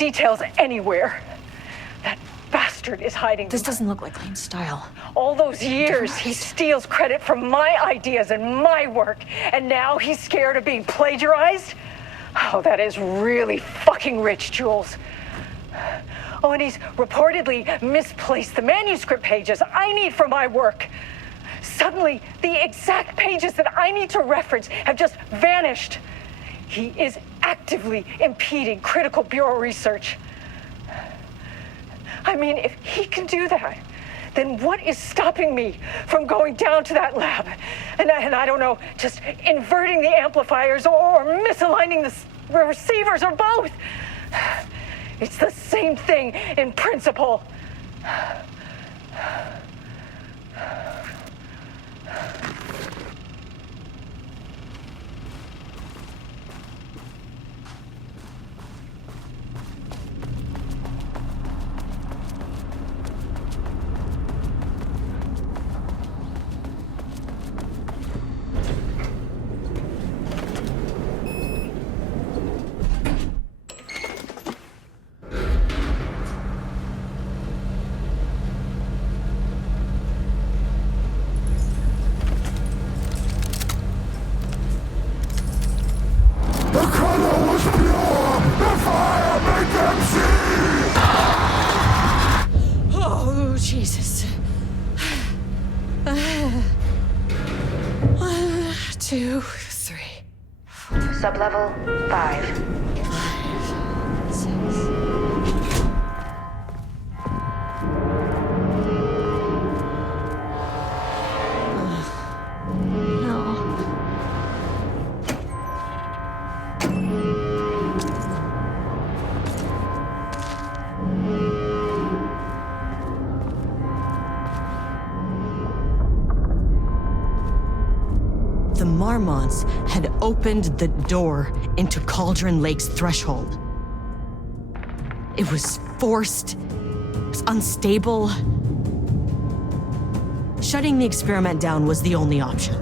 details anywhere. That bastard is hiding This them. doesn't look like Lane's style. All those years, he steals credit for my ideas and my work, and now he's scared of being plagiarized? Oh, that is really fucking rich, Jules. Oh, and he's reportedly misplaced the manuscript pages I need for my work. Suddenly, the exact pages that I need to reference have just vanished. He is actively impeding critical bureau research. I mean, if he can do that, then what is stopping me from going down to that lab? And I don't know, just inverting the amplifiers or misaligning the receivers or both? It's the same thing in principle. Oh, Jesus. 1, 2, 3. Sublevel 5. 6. No. The Marmonts had opened the door into Cauldron Lake's threshold. It was forced, it was unstable. Shutting the experiment down was the only option.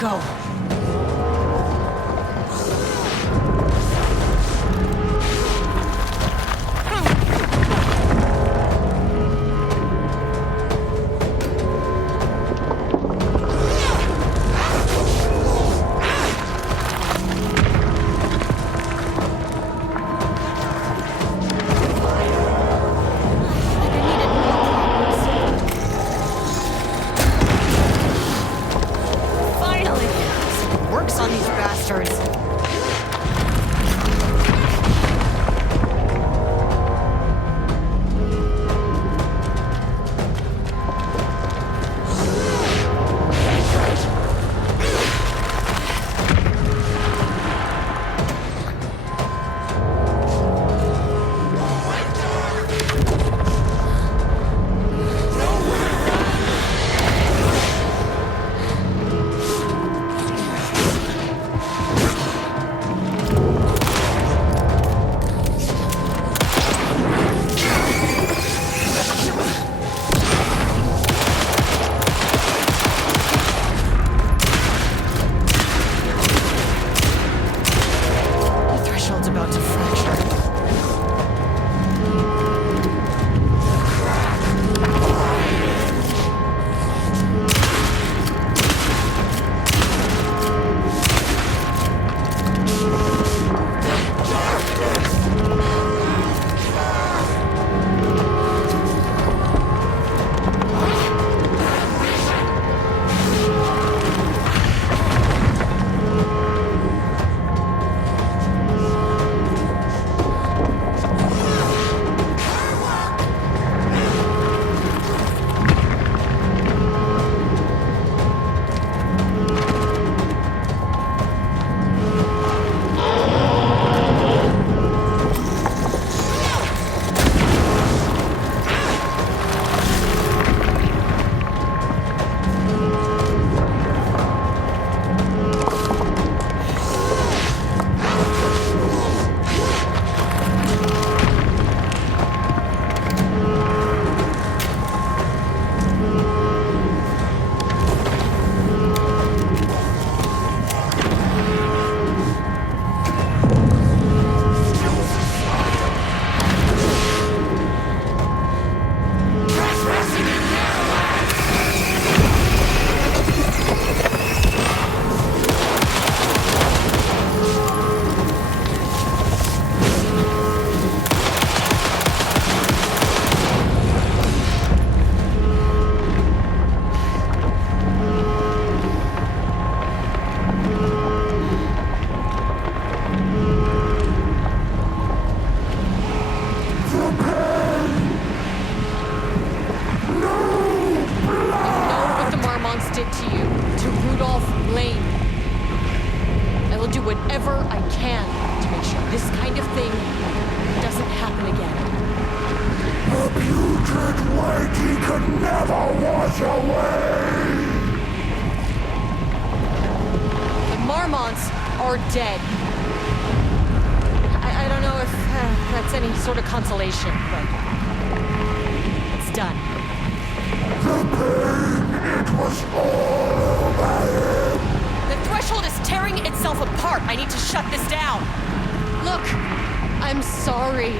Go. On these bastards. Dead. I don't know if that's any sort of consolation, but it's done. The pain, it was all over him. The threshold is tearing itself apart. I need to shut this down. Look, I'm sorry.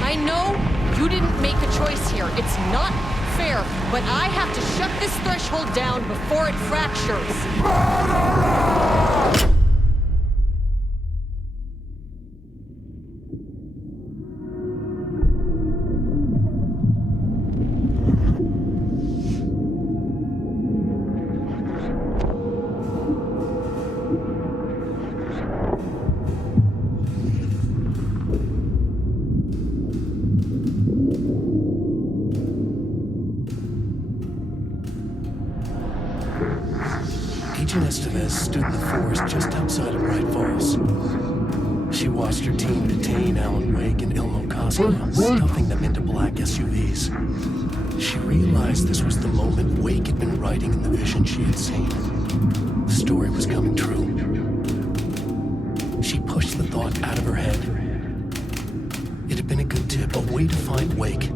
I know you didn't make a choice here. It's not fair, but I have to shut this threshold down before it fractures. Murderer! Estevez stood in the forest just outside of Bright Falls. She watched her team detain Alan Wake and Ilmo Koska, stuffing them into black SUVs. She realized this was the moment Wake had been writing in the vision she had seen. The story was coming true. She pushed the thought out of her head. It had been a good tip, a way to find Wake.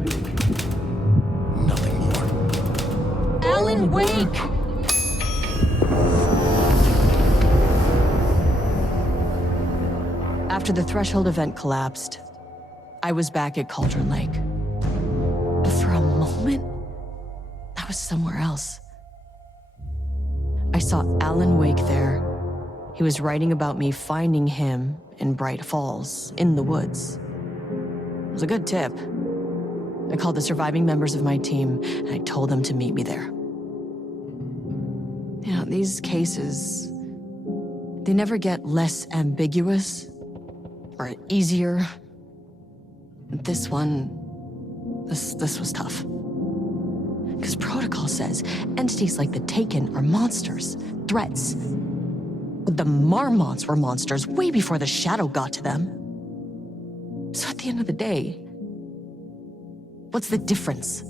Nothing more. Alan Wake! After the Threshold event collapsed, I was back at Cauldron Lake. But for a moment, I was somewhere else. I saw Alan Wake there. He was writing about me finding him in Bright Falls, in the woods. It was a good tip. I called the surviving members of my team, and I told them to meet me there. You know, these cases, they never get less ambiguous or easier. This one, this was tough. Because protocol says entities like the Taken are monsters, threats. But the Marmots were monsters way before the Shadow got to them. So at the end of the day, what's the difference?